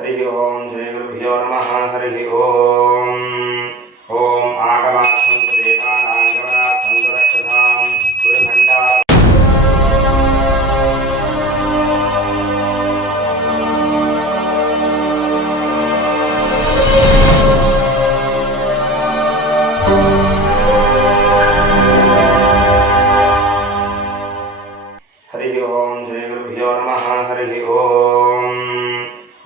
हरि ओम श्री गुरुभ्यो नमः। हरि ओम ओम आगमार्थं देवानां गमनार्थं रक्षसां गुरुघण्टा। हरि ओम श्री गुरुभ्यो नमः। हरि ओम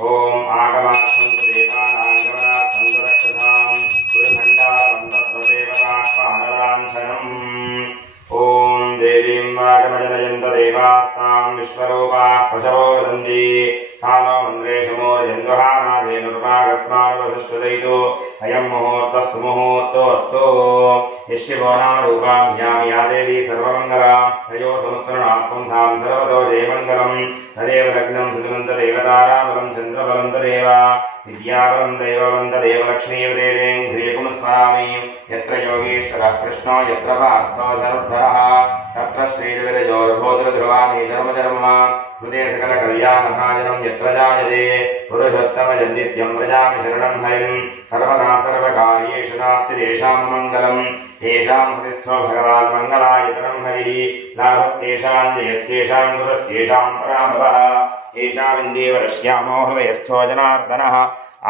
ओम आगमार्थं देवानां गमनार्थं रक्षसां गुरुघण्टां तत्त्वदेवताह्वानलाञ्छनम्। ओम देवीं वागमजनयन्त देवास्तां विश्वरूपाः पशवो वदन्ति सा नो मन्द्रेशमोर्जन्द्वहानादेनुर्वागस्मानुवसुष्टुदयितो अयं मुहूर्तः सुमुहूर्तोऽस्तु। यशिवो नाम रूपाभ्यां या देवी सर्वमङ्गला तयो संस्मरणात्मं सां सर्वतो जयमङ्गलम्। तदेव लग्नं सुतिमन्तदेवताराबलं चन्द्रबलं तदेव विद्याबलं दैवबलं तदेव लक्ष्मीवदेदें ह्रियकुं स्मरामि। यत्र योगेश्वरः कृष्णो यत्र पार्थो धनुर्धरः तत्र श्रीरविरजोर्भोधृध्रुवाणि धर्मधर्म स्मृते सकलकल्याणभाजनं यत्र जायते पुरुषस्तमजं नित्यं व्रजामि शरणं हरिं। सर्वदा सर्वकार्येषु नास्ति तेषां मङ्गलं तेषां हृदिस्थो भगवान् मङ्गलायतनं हरिः। लाभस्तेषां जयस्तेषां गुरस्तेषां पराभवः येषामिन्दीवरश्यामो हृदयस्थो जनार्दनः।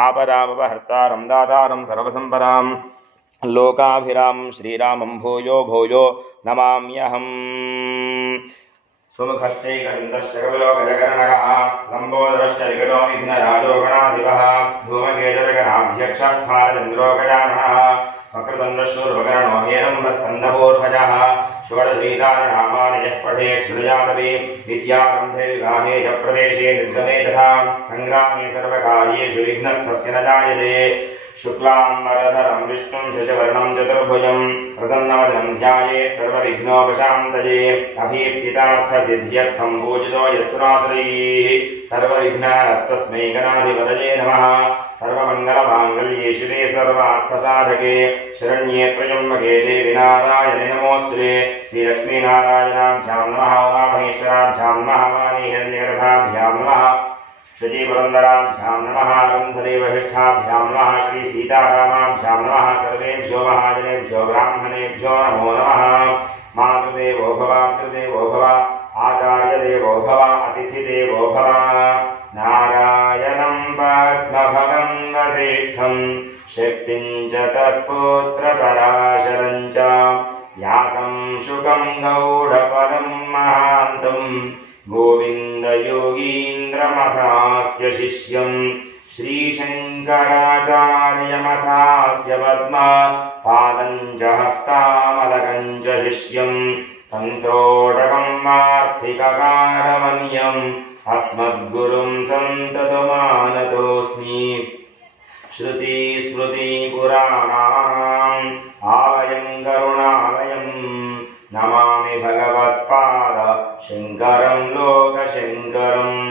आपदामपहर्तारं दातारं सर्वसम्पदां लोकाभिरामं श्रीरामं भूयो भूयो नमाम्यहम्। सुमुखश्चैकविन्दश्च कविलोकजगरणकः लम्बोदरश्च विकटो मिथुनराजो गणाधिपः धूमकेतुर्गणाध्यक्षः फालचन्द्रो गजाननः वक्रतुण्डशूर्पकर्णो हेरम्बस्कन्धपूर्वजः। षोडशगीतानि यः पठेत् शृणुयादपि विद्यारम्भे विवाहे च प्रवेशे निर्गमे तथा सङ्ग्रामे सर्वकार्येषु विघ्नस्तस्य न जायते। शुक्लाम्बरधरं विष्णुं शशिवर्णं चतुर्भुजं प्रसन्नवदनं ध्यायेत् सर्वविघ्नोपशान्तये। अभीप्सितार्थसिद्ध्यर्थं पूजितो यस्वासुरैः सर्वविघ्नहस्तस्मै गणाधिपतये नमः। सर्वमङ्गलमाङ्गल्ये शिवे सर्वार्थसाधके शरण्ये त्र्यम्बके देवी नारायणे नमोऽस्तुते। श्रीलक्ष्मीनारायणाभ्यां नमः। उमामहेश्वराभ्यां नमः। वाणीहिरण्यगर्भाभ्यां नमः। शचीपुरन्दराभ्यां नमः। अरुन्धदेवहिष्ठाभ्यां नमः। श्रीसीतारामाभ्यां नमः। सर्वेभ्यो महाजनेभ्यो ब्राह्मणेभ्यो नमो नमः। मातृदेवो भव पितृदेवो भव आचार्यदेवो भव अतिथिदेवो भव। नारायणं पद्मभवं वसिष्ठं शक्तिं च तत्पुत्रपराशरं च व्यासं शुकं गौडपदं महान्तं गोविन्दयोगीन्द्रमथास्य शिष्यं श्रीशङ्कराचार्यमथास्य पद्मा पादं च हस्तामलकं च शिष्यं तन्त्रोटकं वार्थिककारमन्यम् अस्मद्गुरुं सन्ततमानतोऽस्मि। श्रुतिस्मृतिपुराणानाम् आलयं करुणालयं नमामि भगवत्पाद शङ्करं लोकशङ्करम्।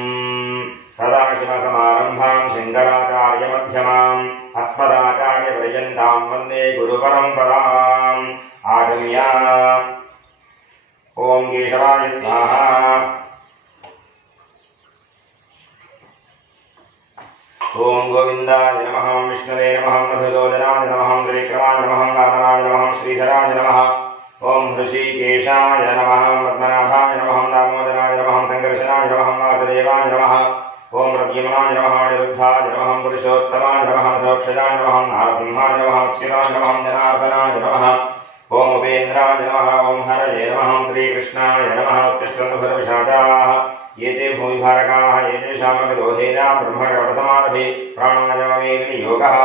सदाशिवसमारम्भां शङ्कराचार्यमध्यमाम् अस्मदाचार्यपर्यन्तां वन्दे गुरुपरम्पराम्। आगम्य ॐ केशवाय स्वाहा। ओम गोविंदाय नमः। विष्णवे नमः। मधुसूदनाय नमः। त्रिविक्रमाय नमः। वामनाय नमः। श्रीधराय नमः। ओम ऋषिकेशाय नमः। पद्मनाभाय नमः। दामोदराय नमः। संकर्षणाय नमः। वासुदेवाय नमः। ओम प्रद्युम्नाय नमः। अनिरुद्धाय नमः। पुरुषोत्तमाय नमः। मोक्षदाय नमः। नारसिंहाय नमः। अच्युताय नमः। जनार्दनाय नमः। ओम उपेन्द्राय नमः। ओम हरये नमः। श्रीकृष्णाय नमः। उत्तिष्ठन्तु ये ते भूमिभारकाः येतेषामपि ब्रह्मकवचसमारभे प्राणायामे विनियोगः।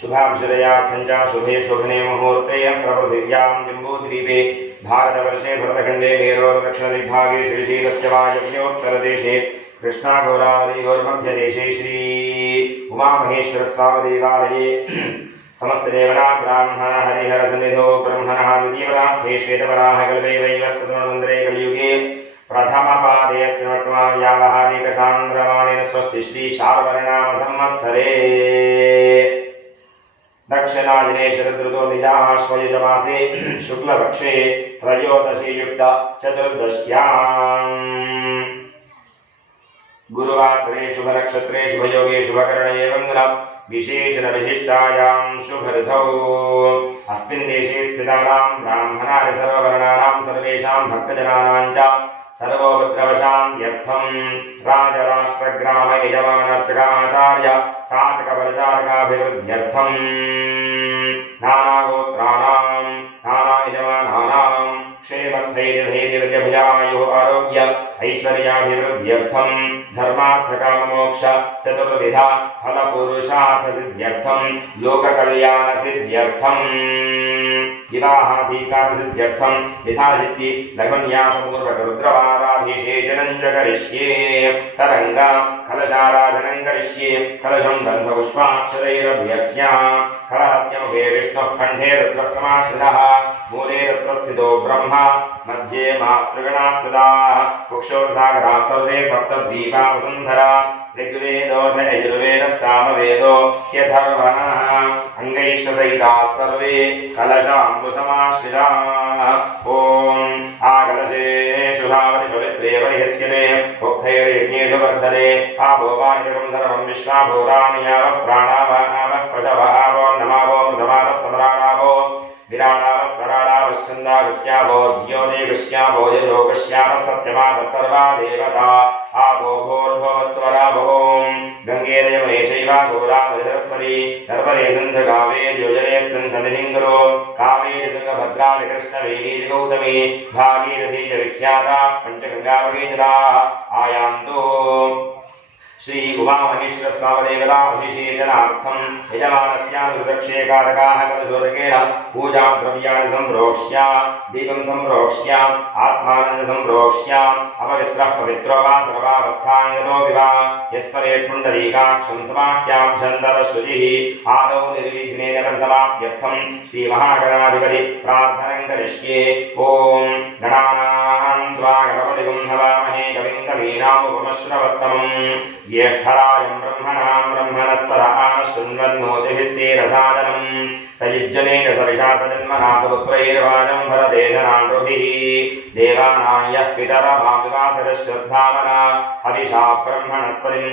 शुभाभिषदयार्थं च शुभे शोभने मुहूर्ते प्रपृथिव्यां जम्बूद्वीपे भारतवर्षे भरतखण्डे मेरोर्दक्षिणदिग्भागे श्रीशैलस्य वायव्योत्तरदेशे कृष्णागोदावरीयोर्मध्यदेशे श्री उमामहेश्वरस्वामिदेवालये समस्तदेवता ब्राह्मण हरिहर सन्निधौ ब्रह्मणः द्वितीयपदार्थे श्वेतपराहकल्पे वैवस्वतमन्त्रे कलियुगे प्रथमपादे अस्मिन् वर्तमाने व्यावहारिकचान्द्रमानेन स्वस्ति श्री शार्वर्णाम संवत्सरे दक्षिणादिने शरदृतो निजाश्वयुजमासे शुक्लपक्षे त्रयोदशी युक्त चतुर्दश्याम् गुरुवासरे शुभनक्षत्रे शुभयोगे शुभकरणे एवं विशेषण विशिष्टायां शुभऋतौ अस्मिन् देशे स्थितानां ब्राह्मणानां सर्ववर्णानां सर्वेषां भक्तजनानां च सर्वोपद्रवशान्त्यर्थं राजराष्ट्रग्राम यजमानर्चकाचार्य साचकवरदारकाभिवृद्ध्यर्थं नानागोत्राणां नानायजमानानां क्षेमस्थैर्यधैर्यविजयायुः आरोग्य ऐश्वर्याभिवृद्ध्यर्थं धर्मार्थकाममोक्ष चतुर्विधा फलपुरुषार्थसिद्ध्यर्थं लोककल्याणसिद्ध्यर्थं विवाहाधिकारसिद्ध्यर्थं यथाशक्ति लघुन्यासपूर्वकरुद्रवाराभिषेचनं च करिष्ये तरङ्ग कलशाराधनं करिष्ये कलशं गन्धपुष्पाक्षरैरभ्यक्ष्या कलहस्य मुखे विष्णुः कण्ठे रुद्रसमाश्रितः मूले रुद्रस्थितो ब्रह्मा मध्ये मातृगणा स्थिता कुक्षोर्सागरा सर्वे सप्तद्वीपा वसुन्धरा ऋग्वेदोऽथ यजुर्वेदः सामवेदो ह्यथर्वणः अङ्गैश्वरैराः सर्वे कलशाम्बुसमाश्रिताः ॐ आकलशेषु धावति पवित्रे परिहस्यते उक्थैर्यज्ञेषु वर्धते आपो वायुगं सर्वं विश्वाभूतानि यावः प्राणावानावः पशवः आपो नमावो मृतमावस्तमराणावो विराडावस्वराडावश्चन्दावस्यावो ज्योतिगस्यावो यजोगस्यावः सत्यमावः सर्वा देवता आपो भूर्भुवस्वरावो गंगे यमुने चैव गोदावरी सरस्वती नर्मदे सिन्धु कावेरी योजनेऽस्मिन् सन्निधिं कुरु कावेरी तुङ्गभद्रा कृष्णवेणी गौतमी भागीरथी च विख्याताः पञ्चगङ्गावगीतराः आयान्तु श्री उमामहेश्वर स्वामदेवताभिषेचनार्थं यजमानस्यानुदक्षेकारकाः कलशोदकेन पूजा द्रव्याणि सम्प्रोक्ष्य दीपं सम्प्रोक्ष्य आत्मानन्द सम्प्रोक्ष्य अपवित्रः पवित्रो वा सर्वावस्थाङ्गतो विवा यस्मरेत् पुण्डरीकाक्षं समाख्याभ्यन्तरशुचिः आदौ निर्विघ्नेन तत्समाप्त्यर्थं श्रीमहागणाधिपति प्रार्थनं करिष्ये ॐ गणानां त्वा गणपतिं हवामहे कविं कवीनामुपमश्रवस्तमम् ज्येष्ठराजं ब्रह्मणां ब्रह्मणस्पदः शृण्वन्नोतिभिस्तेरसादनं सयुज्यनेन सविशा सजन्मना सपुत्रैर्वाजं भरते धनानृभिः देवानां यः पितरमाविवासरश्रद्धामना हविषा ब्रह्मणस्पतिं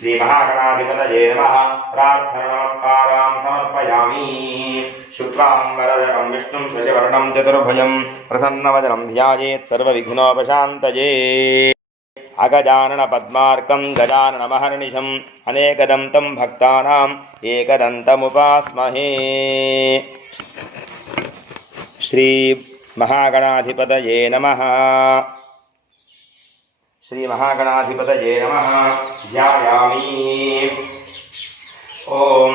श्रीमहागणाधिपतये नमः प्रार्थननमस्कारां समर्पयामि शुक्लाम्बरधरं विष्णुं शशिवर्णं चतुर्भुजं प्रसन्नवदनं ध्यायेत् सर्वविघ्नोपशान्तये अगजानन पद्मार्कं गजाननमहर्निशम् अनेकदन्तं भक्तानाम् एकदन्तमुपास्महे श्री महागणाधिपतये नमः श्री महागणाधिपतये नमः ध्यायामि ओम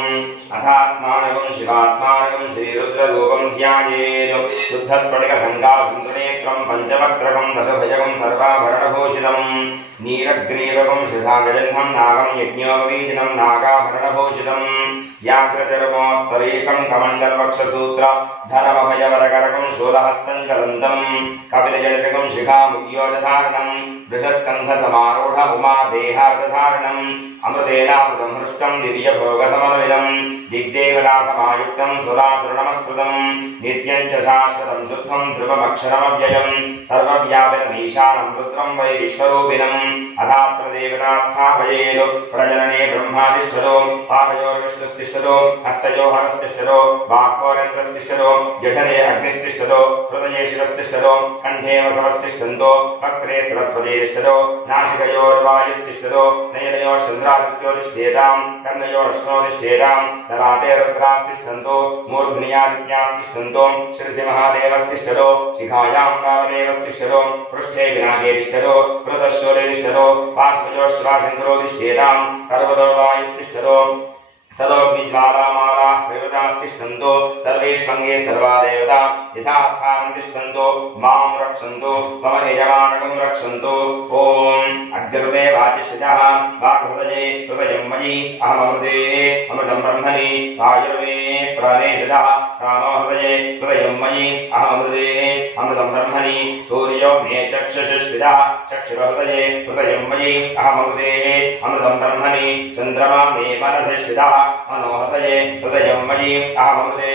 अथात्मानकं शिवात्मानकं श्रीरुद्ररूपं ध्यायेत् शुद्धस्फटिकसङ्काशं त्रिनेत्रं पञ्चवक्त्रकं दशभुजकं सर्वाभरणभूषितं नीलग्रीवकं श्रीधागजह्नं नागं यज्ञोपवीतिनं नागाभरणभूषितं व्याघ्रचर्मोत्तरीकं कमण्डलवक्षसूत्र धरमभयवरकरकं शूलहस्तं चलन्तं कपिलजटिकं शिखामुद्योजधारणं वृषस्कन्धसमारूढ उमा देहार्धधारणम् अमृतेनामृतं हृष्टं दिव्यभोगसमन्वितं दिग्देवतासमायुक्तं सुरासुरनमस्कृतं नित्यं च शाश्वतं शुद्धं ध्रुवमक्षरमव्ययं सर्वव्यापिनमीशानं रुद्रं वै विश्वरूपिणम् अथात्रदेवता स्थापयेत् प्रजनने ब्रह्मातिष्ठतो पादयोर्विष्णुस्तिष्ठतो हस्तयोर्हरस्तिष्ठतो बाह्वोरेन्द्रस्तिष्ठतो जठरे अग्निस्तिष्ठतो हृदये शिरस्तिष्ठतो कण्ठे वसवस्तिष्ठन्तो वक्त्रे सरस्वती तिष्ठतो नासिकयोर्वायुस्तिष्ठतो नयनयोः चन्द्रादित्योतिष्ठेतां कर्णयोरश्नोतिष्ठेतां ललाटे रुद्रास्तिष्ठन्तो मूर्ध्न्यादित्यास्तिष्ठन्तो शिरसि महादेवस्तिष्ठतो शिखायां वामदेवस्तिष्ठतो पृष्ठे विनायके तिष्ठतो हृदशूले तिष्ठतो पार्श्वयोः श्वासन्द्रोतिष्ठेतां सर्वतो वायुस्तिष्ठतो तदोऽग्निज्वालामालाः प्रयुतास्तिष्ठन्तो सर्वेष्वङ्गे सर्वा देवता यथास्थानं तिष्ठन्तो मां रक्षन्तु मम यजमानकं रक्षन्तु ॐ अग्निर्मे वाचिष्ठः वाग्हृदये हृदयं मयि अहममृते अमृतं ब्रह्मणि वायुर्मे प्राणेशः प्राणो हृदये हृदयं मयि अहममृते अमृतं ब्रह्मणि सूर्यो मे चक्षुषस्थितः चक्षुर्हृदये हृदयं मयि अहममृते अमृतं ब्रह्मणि चन्द्रमा मे मनसि स्थितः मनोहृतये हृदयं मयि अहमृते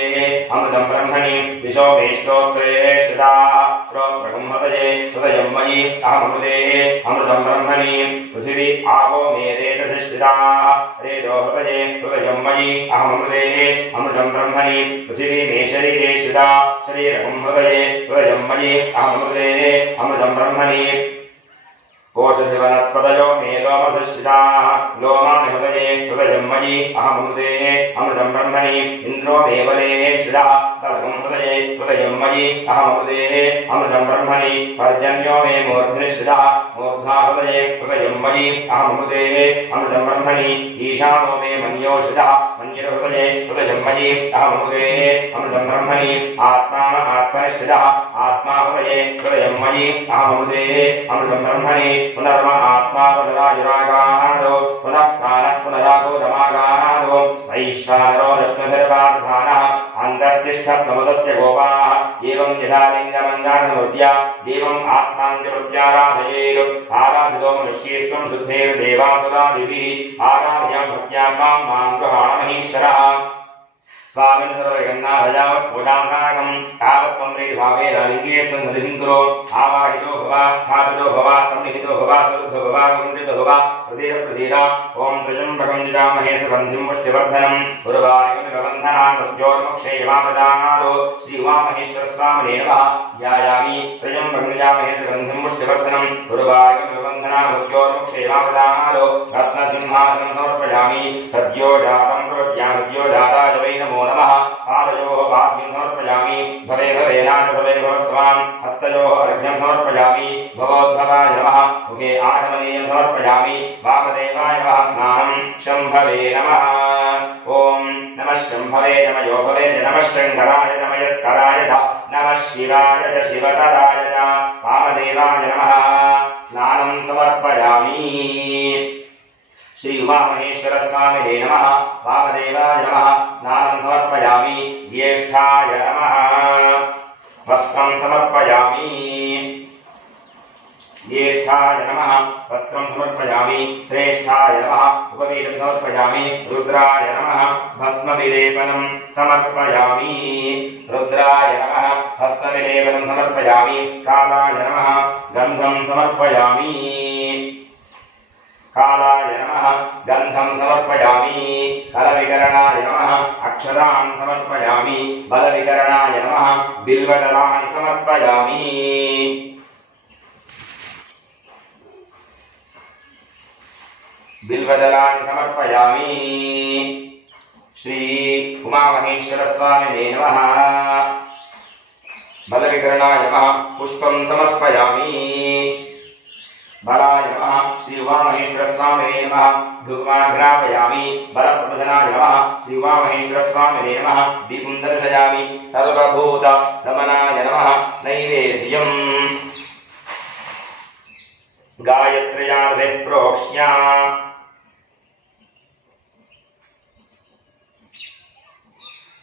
अमृतं ब्रह्मणि दिशो मे श्रोत्रे श्रिताः श्रोत्रगुंहृतये हृदयं मयि अहमृते अमृतं ब्रह्मणि पृथिवी आपो मे रेतसि श्रिताः रेतो हृदये हृदयं मयि अहमृते अमृतं ब्रह्मणि पृथिवी मे शरीरे श्रिता शरीरगुंहृतये हृदयं मयि अहमृते अमृतं ब्रह्मणि ओषधि वनस्पतयो मे लोमसश्रिताः लोमानि हृदये हृदयं मयि अहमृते अमृतं ब्रह्मणि इन्द्रो मे बले श्रितः बलगं हृदये हृदयं मयि अहमृते अमृतं ब्रह्मणि पर्जन्यो मे मूर्ध्नि श्रितः मूर्धा हृदये हृदयं मयि अहमृते अमृतं ब्रह्मणि ईशानो मे मन्यो श्रितः मन्यहृदये हृदयं मयि अहमृते अमृतं ब्रह्मणि आत्मान आत्मनि श्रितः आत्मा हृदये हृदयं मयि अहमृते अमृतं ब्रह्मणि पुनर्म आत्मा पुनरायुरागारो पुनः प्राणः पुनरागो रमागारो वैश्वानरो रश्मिभिर्वाधानः अन्तस्तिष्ठत्वमुदस्य गोपाः एवं यथा लिङ्गमङ्गानमूर्त्या देवम् आत्माञ्जप्रत्याराधयेत् आराधितो मनुष्येष्वं शुद्धैर्देवासुरादिभिः आराध्यां भक्त्या त्वां मां गृहाण महीश्वरः स्वामिन् सर्वजगन्नाथयावत् पूजांसारकं तावत्त्वं प्रीतिभावेन लिङ्गेऽस्मिन् हृदिं कुरु आवाहितो भव स्थापितो भव सन्निहितो भव सुरुद्धो भव कुण्डितो भव प्रसीद प्रसीद ॐ त्र्यम्बकं यजामहे सुगन्धिं पुष्टिवर्धनं उर्वारुकमिवबन्धनान् मृत्योर्मुक्षेयमामृतानादो श्रीउमामहेश्वरस्वामिने नमः ध्यायामि त्र्यम्बकं यजामहे सुगन्धिं पुष्टिवर्धनं उर्वारुकमिवबन्धनान् मृत्योर्मुक्षेयमामृतानादो रत्नसिंहासनं समर्पयामि सद्यो जातं प्रवद्या सद्यो जाताय वै नमो नमः पादयोः पाद्यं समर्पयामि भवे भवेनाथ भवे भवस्वां हस्तयोः अर्घ्यं समर्पयामि भवोद्भवाय नमः मुखे आचमनीयं समर्पयामि वामदेवाय नमः स्नानं शम्भवे नमः ॐ नमः शम्भवे नमः योभवे नमः शङ्कराय नमः यस्कराय नमः शिवाय च शिवतराय च वामदेवाय नमः स्नानं समर्पयामि श्री उमामहेश्वरस्वामिने नमः वामदेवाय नमः स्नानं समर्पयामि ज्येष्ठाय नमः वस्त्रं समर्पयामि ज्येष्ठाय नमः वस्त्रं समर्पयामि श्रेष्ठाय नमः उपवीतं समर्पयामि रुद्राय नमः भस्मविलेपनं समर्पयामि रुद्राय नमः भस्मविलेपनं समर्पयामि कालाय नमः गन्धं समर्पयामि कालाय नमः गन्धं समर्पयामि कलविकरणाय नमः अक्षतान् समर्पयामि बलविकरणाय नमः बिल्वदलानि समर्पयामि बिल्वदलानि समर्पयामि श्री उमामहेश्वरस्वामिने नमः बलविकरणाय नमः पुष्पं समर्पयामि बलाय नमः श्री उमामहेश्वरस्वामिने नमः धूमाघ्रापयामि बलप्रबोधनाय नमः श्री उमामहेश्वरस्वामिने नमः दीपं दर्शयामि सर्वभूतदमनाय नमः नैवेद्यम् गायत्र्यार्धे प्रोक्ष्य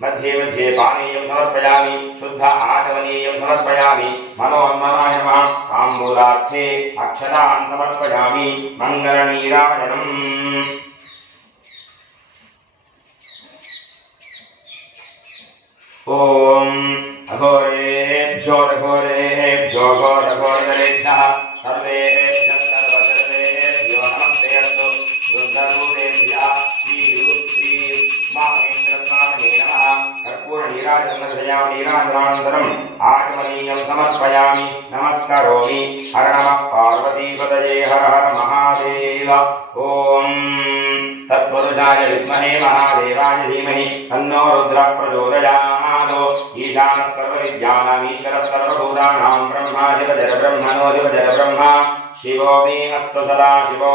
मध्ये मध्ये पानीयं समर्पयामि शुद्ध आचमनीयं समर्पयामि मनोन्मनाय नमः ताम्बूलार्थे अक्षतान् समर्पयामि मङ्गलनीराजनम् ॐ अघोरेभ्यो रघोरेभ्यो घोरघोरदरेभ्यः सर्वेभ्यः सर्वसर्वेभ्यो नमस्ते अस्तु रुद्ररूपेभ्यः श्री उमामहेश्वरस्वामिने नमः कर्पूरनीराजनं नीराजनानन्तरम् आचमनीयं समर्पयामि नमस्करोमि हर नमः पार्वतीपतये हर हर महादेव ॐ तत्पुरुषाय विद्महे महादेवाय धीमहि तन्नो रुद्रः प्रचोदयात् ईशानः सर्वविद्यानामीश्वरः सर्वभूतानां ब्रह्माधिपतिर्ब्रह्मणोऽधिपतिर्ब्रह्म शिवो मे अस्तु सदा शिवो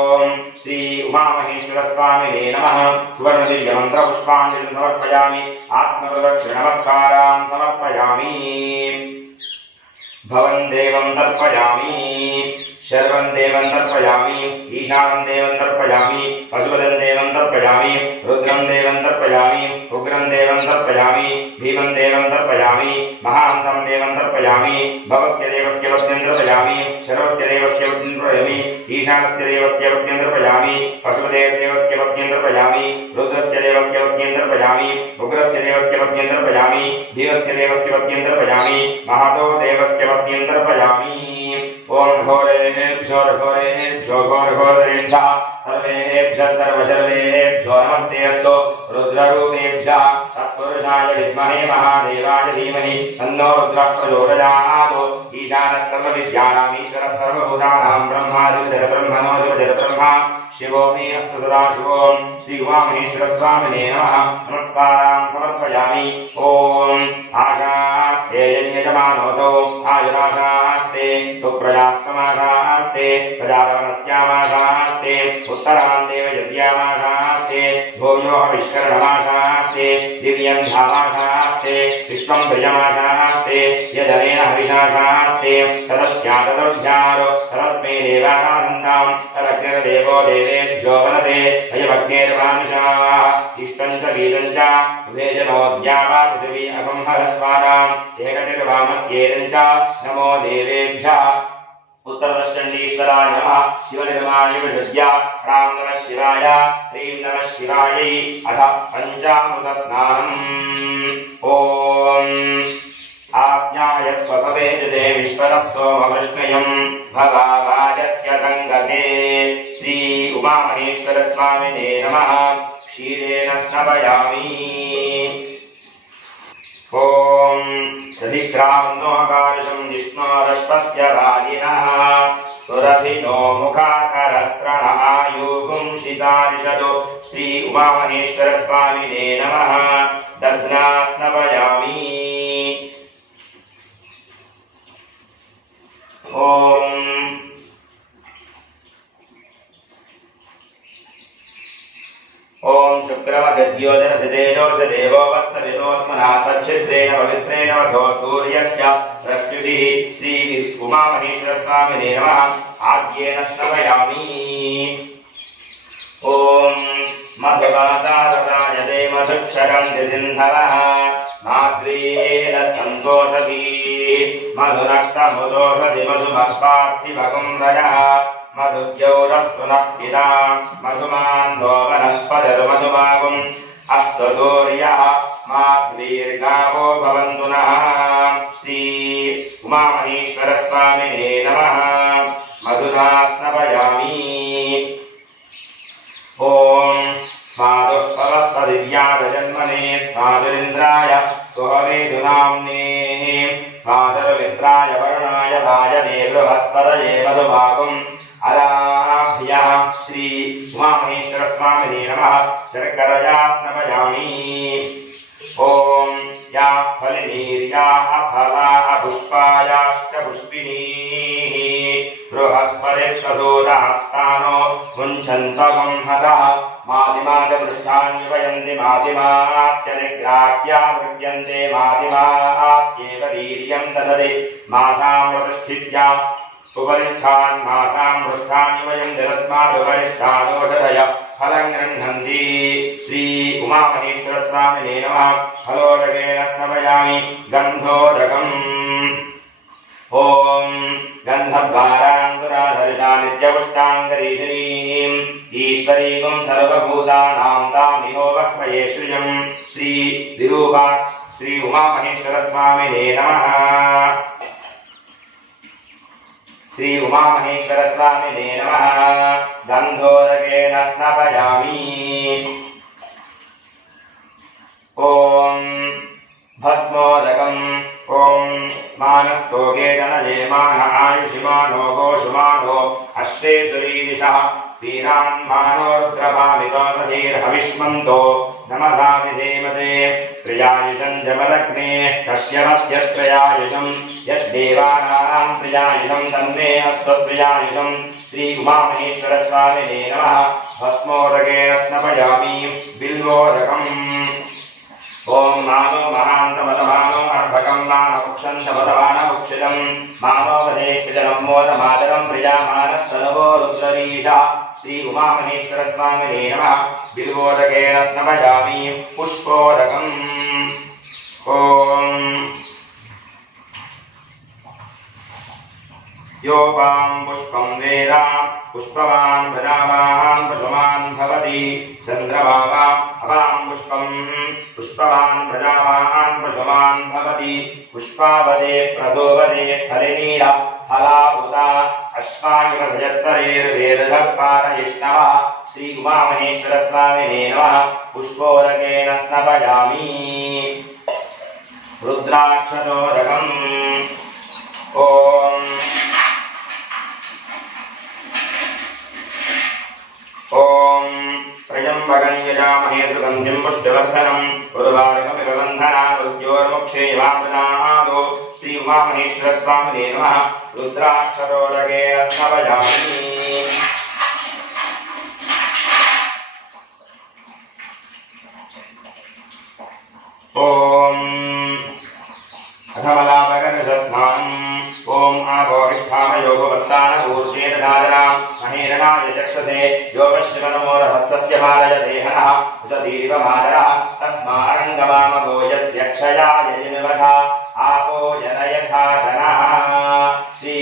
श्री उमामहेश्वरस्वामिने नमः सुवर्णदिव्यमन्त्रपुष्पाञ्जलिं समर्पयामि आत्मप्रदक्षिणनमस्कारान् समर्पयामि भवन् देवं तर्पयामि शर्वं देवं तर्पयामि ईशानं देवं तर्पयामि पशुपतिं देवं तर्पयामि रुद्रं देवं तर्पयामि उग्रं देवं तर्पयामि भीमं देवं तर्पयामि महान्तं देवं तर्पयामि भवस्य देवस्य वक्त्रं तर्पयामि शर्वस्य देवस्य वक्त्रं तर्पयामि ईशानस्य देवस्य वक्त्रं तर्पयामि पशुपतेर्देवस्य वक्त्रं तर्पयामि रुद्रस्य देवस्य वक्त्रं तर्पयामि उग्रस्य देवस्य वक्त्रं तर्पयामि भीमस्य देवस्य वक्त्रं तर्पयामि महातो देवस्य वक्त्रं तर्पयामि ओम घोरेभ्यो घोरेभ्यो घोरघोरेभ्यः सर्वेभ्यः सर्वशर्वेभ्यो नमस्ते अस्तु रुद्ररूपेभ्यः तत्पुरुषाय विद्महे महादेवाय धीमहि तन्नो रुद्रः प्रचोदयात् ईशानः सर्वविद्यानाम् ईश्वरः सर्वभूतानां ब्रह्मा शिवो मे अस्तु सदा शिवो श्री उमामहेश्वर स्वामिने नमः नमस्कारान् समर्पयामि ओम आशास्ते यजमानोऽसौ आयुराशास्ते सुप्रजास्तमाशास्ते प्रजापवनस्यामाशास्ते उत्तरान् देवयस्यामाशास्ते भूयोः विष्करणमाशास्ते दिव्यं धामाशास्ते विश्वं प्रियमाशास्ते यजनेन हविषाशास्ते ततश्चातदुर्ध्यारो तस्मै देवानानन्दां तदग्निर्देवो देवेभ्यो वदते अयमग्नेर्वांशाः इष्टं च वीरं च वेजनोद्यावा पृथिवी अगंहरस्वाराम् एकतिर्वामस्येदं च नमो देवेभ्यः उत्तरदश्चण्डीश्वराय नमः शिवनिर्माय विषस्य ह्रां नमः शिवाय ह्रीं नमः शिवायै अथ पञ्चामृतस्नानम् ॐ आज्ञायस्व सवेदते विश्वतः सोमवृष्णयं भवावाजस्य सङ्गते श्री उमामहेश्वर स्वामिने नमः क्षीरेण स्नपयामि ॐ दधिक्रान्नोऽकार्षं जिष्णोरश्वस्य वाजिनः सुरभिनो मुखाकरत्रण आयुगुंशितारिषदो श्री उमामहेश्वर स्वामिने नमः दध्ना स्नपयामि ओम शुक्रमसद्योजनसदेजोषदेवो वस्तविनोत्मना तच्छिद्रेण पवित्रेण वसो सूर्यस्य रश्मिभिः श्री उमामहेश्वर स्वामिने नमः आद्येन स्नपयामि ओम मधुवातारतायते मधुक्षरं सिन्धवः माद्रीयेन सन्तोषभिः मधुरक्तमुदोषधि मधुमत्पार्थिवगुम्भरः मधुद्यौरस्तु नः पिता मधुमान्दो वनस्पतिर्मधुमागुम् अस्तु सूर्यः माद्वीर्गावो भवन्तु नः श्री उमामहेश्वर स्वामिने नमः मधुना स्नपयामि ॐ स्वादुः पवस्पदिव्याजन्मने स्वादुरिन्द्राय सुहवेदुनाम्ने स्वादुर्मित्राय वरुणाय वायने बृहस्पतये मधुभागुम् अराभ्यः श्री उमामहेश्वर स्वामिने नमः शर्करया स्नपयामि ॐ याः फलिनीर्याः फलाः पुष्पायाश्च पुष्पिणीः बृहस्पतिप्रसूतास्तानो मुञ्चन्त्वगं हसः मासिमागपृष्ठान्वयन्ति मासिमास्य निग्राह्या गृह्यन्ते मासिमास्येव वीर्यं ददति मासां प्रतिष्ठित्या उपरिष्ठान् मासां पृष्ठानि वयं जलस्मादुपरिष्ठादोषधय फलं गृह्णन्ति श्री उमामहेश्वर स्वामिने नमः फलोदकेन स्नपयामि गन्धोदकम् ॐ गन्धद्वारान्तराधर्षा नित्यपुष्टान्तरीश्वरीं ईश्वरीं सर्वभूतानां तामिहो वह्वये श्रियं श्री विरूपा श्री उमामहेश्वर स्वामिने नमः श्री उमामहेश्वर स्वामिने नमः गन्धोदकेन स्नपयामि ॐ भस्मोदकम् ॐ मानस्तोके जनयेमान आयुषिमानो गोषुमानो अश्वेश्वरीदिशः वीरान्मानोर्ग्रभामितोदधीर्हविष्मन्तो नमसा विधेमते प्रियायुषं जमलग्ने कश्यपस्य प्रियायुषं यद्देवानां प्रियायुषं तन्मे अस्तु प्रियायुषं श्री उमामहेश्वर स्वामिने नमः भस्मोदकेन स्नपयामि बिल्वोदकम् ॐ मानो महान्तमतमानो अर्भकं मानमुक्षन्तमतमानमुक्षन्तमतमानो मुक्षितं मानवदेजनं मोदमातरं प्रियामानस्तनवो रुद्रवीशा श्री उमामहेश्वर स्वामिने नमः बिल्वोदकेन स्नपयामि पुष्पोदकम् ओम योपां पुष्पं वेद पुष्पवान् प्रजावान् पशुमान् भवति चन्द्रमा वा अपां पुष्पं पुष्पवान् प्रजावान् पशुमान् भवति पुष्पावदे प्रसोवदे फलिनील फला उदा अश्वायुर्भयत्परेर्वेदः पारयिष्णवः श्री उमामहेश्वर स्वामिने नमः पुष्पोदकेन स्नपयामि रुद्राक्षतोदकम् ओम ओम त्र्यंबकं यजामहे सुगन्धिं पुष्टिवर्धनम् उर्वारुकमिव बन्धनात् मृत्योर्मुक्षेयमामृतादो श्री उमामहेश्वर स्वामिने नमः रुद्राक्षतोदकेन स्नपयामि ओम अथमलापकर्षस्नानम् ओम आभोविष्ठामयोगोपस्थानपूर्तेर्धारणा महेरणाय चक्षसे योगशिवनमोरहस्तस्य मालयते हनः उषतीरिव मातरः तस्मारङ्गमामगो यस्य क्षयाय जिन्वथा आपो जनयथा जनः श्री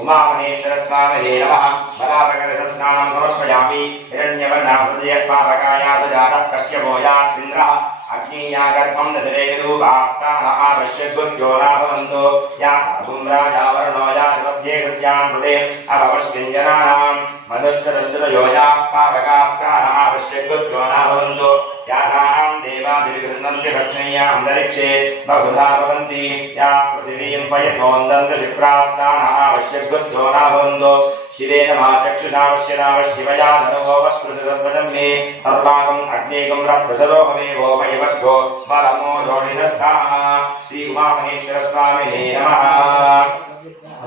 उमामहेश्वर स्वामिने नमः बलापकर्षस्नानं समर्पयामि हिरण्यवर्णाहृदयपावकाया सुजातः कश्यपो यास्मिन्द्रः अग्नियागर्भं दशरेणुवास्ताः आवश्यकस्यो नाभवन्तो या धूम्राजावरणो या मध्ये कृत्यान् हृदे अभवश्चिञ्जनानां मधुश्चरश्चरयो याः पावकास्ताः आवश्यकस्यो नाभवन्तो यासां देवादिगृह्णन्ति भक्षणीयान्तरिक्षे बहुधा भवन्ति या पृथिवीं पयसोन्दन्तशिप्रास्ताः आवश्यकस्यो नाभवन्तो शिवेन माचक्षुषावश्यदावशिवया धनुः वस्त्रसुरध्वजं मे सर्वागम् अग्नेगं रक्तसरो हमेवो मयिवद्धो बलमो जोडिधत्ताः श्री उमामहेश्वर स्वामिने नमः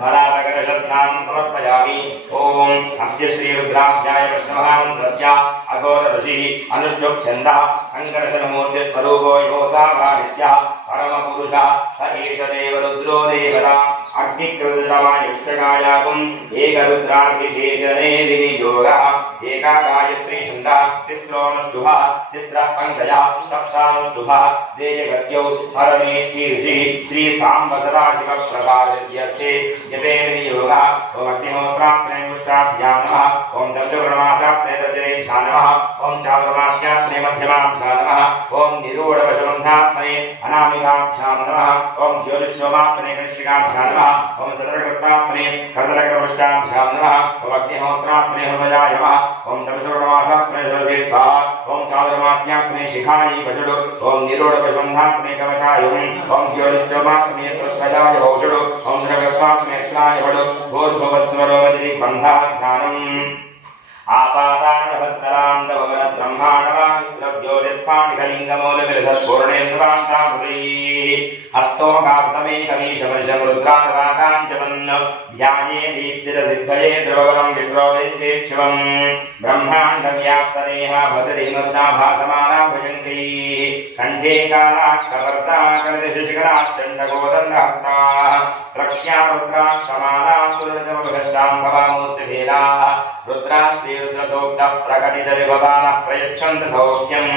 बलापकर्षस्नानं समर्पयामि ओम अस्य श्री रुद्राध्याय प्रश्नमहामन्त्रस्य अघोर ऋषिः अनुष्ठुप्-छन्दः सङ्कर्षणमूर्तिस्वरूपो योऽसावादित्यः परमपुरुषः स एष देवरुद्रो देवता अग्निकृतमायुष्टकायागुम् एकरुद्राभिषेचने विनियोगः एका गायत्री छन्दः तिस्रोऽनुष्टुभः तिस्रः पङ्क्तयः सप्तानुष्टुभः देयगत्यौ परमेष्ठी ऋषिः श्री साम्ब सदाशिवप्रसादत्यर्थे यते विनियोगः ॐ अग्निहोत्राग्ने पुष्टाभ्यां नमः ॐ दक्षवर्णमासाग्ने दक्षिणेभ्यां नमः ॐ चातुर्मास्याग्ने मध्यमाभ्यां नमः ॐ निरूढवशुबन्धाग्ने अनामिकाभ्यां नमः ॐ ज्योतिष्ठोमाग्ने कनिष्ठिकाभ्यां नमः ॐ सदरकृताग्ने कर्दलकपुष्टाभ्यां नमः ॐ अग्निहोत्राग्ने हृदयाय नमः ॐ दक्षवर्णमासाग्ने ज्योतिः स्वाहा ॐ चातुर्मास्याग्ने शिखायै वषडु ॐ निरूढवशुबन्धाग्ने कवचाय ॐ ज्योतिष्ठोमाग्ने प्रत्वजाय भौषडु ॐ द्रव्यपाग्ने स्नाय वडु भूर्भुवस्वरोमदिरि बन्धाध्यानम् आपादानभस्तरान्दवगनब्रह्माणवास्त्रव्योतिस्फाटिकलिङ्गमूलविरधत्पूर्णेन्द्रकान्ताङ्कुरैः हस्तोमकाब्दमेकमीशवर्षं रुद्राङ्गवाकाञ्चपन् ध्याये द्रवगनं विप्रोवेक्षिवम् ब्रह्माण्डव्याप्तदेहा भसरिमृताभासमाना भुजङ्गैः कण्ठे कालाक्षवर्ता कलितशिशिखराश्चण्डगोदण्डहस्ताः रक्ष्या रुद्राक्षमाला सुरजमभशाम्भवामूर्तिभेदाः रुद्रा श्रीरुद्रसूक्तः प्रकटितविभवानः प्रयच्छन्त सौख्यम्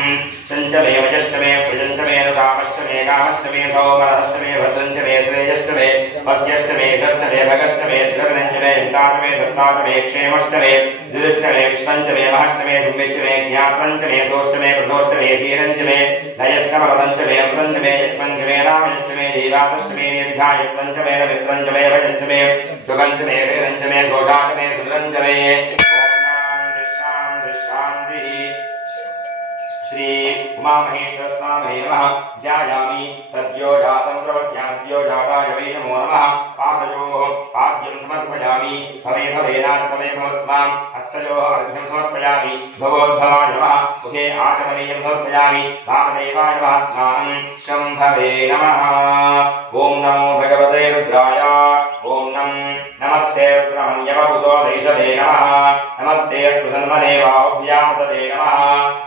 शञ्चमे वजष्टमे प्रजञ्चमे रुदामष्टमे कामष्टमे सौमरहष्टमे भद्रञ्चमे श्रेयष्टमे पस्यष्टमे दष्टमे भगष्टमे द्रविणञ्चमे हिताटमे दत्ताटमे क्षेमष्टमे द्विदष्टमे विष्णञ्चमे महष्टमे धुम्बिच्चमे ज्ञात्रञ्चमे सोष्टमे प्रथोष्टमे सीरञ्चमे लयष्टमपदञ्चमे अमृतञ्चमे यक्ष्मञ्चमे रामञ्चमे जीवातष्टमे दीर्घायुक्तञ्चमे नमित्रञ्चमे भजञ्चमे सुगञ्चमे वीरञ्चमे सोषाटमे सुद्रञ्चमे श्री उमामहेश्वर स्वामिने नमः ध्यायामि सद्यो जातं प्रवद्याद्यो जाताय वै नमो नमः पादयोः पाद्यं समर्पयामि भवे भवेनाथ भवे भवस्वाम् हस्तयोः अर्घ्यं समर्पयामि भवोद्भवाय नमः मुखे आचमनीयं समर्पयामि वामदेवाय नमः स्नानं शम्भवे नमः ॐ नमो भगवते रुद्राय ॐ नमस्ते रुद्रमन्यवभूतो देशदे नमः नमस्ते अस्तु धन्मने वाभ्यामतदे नमः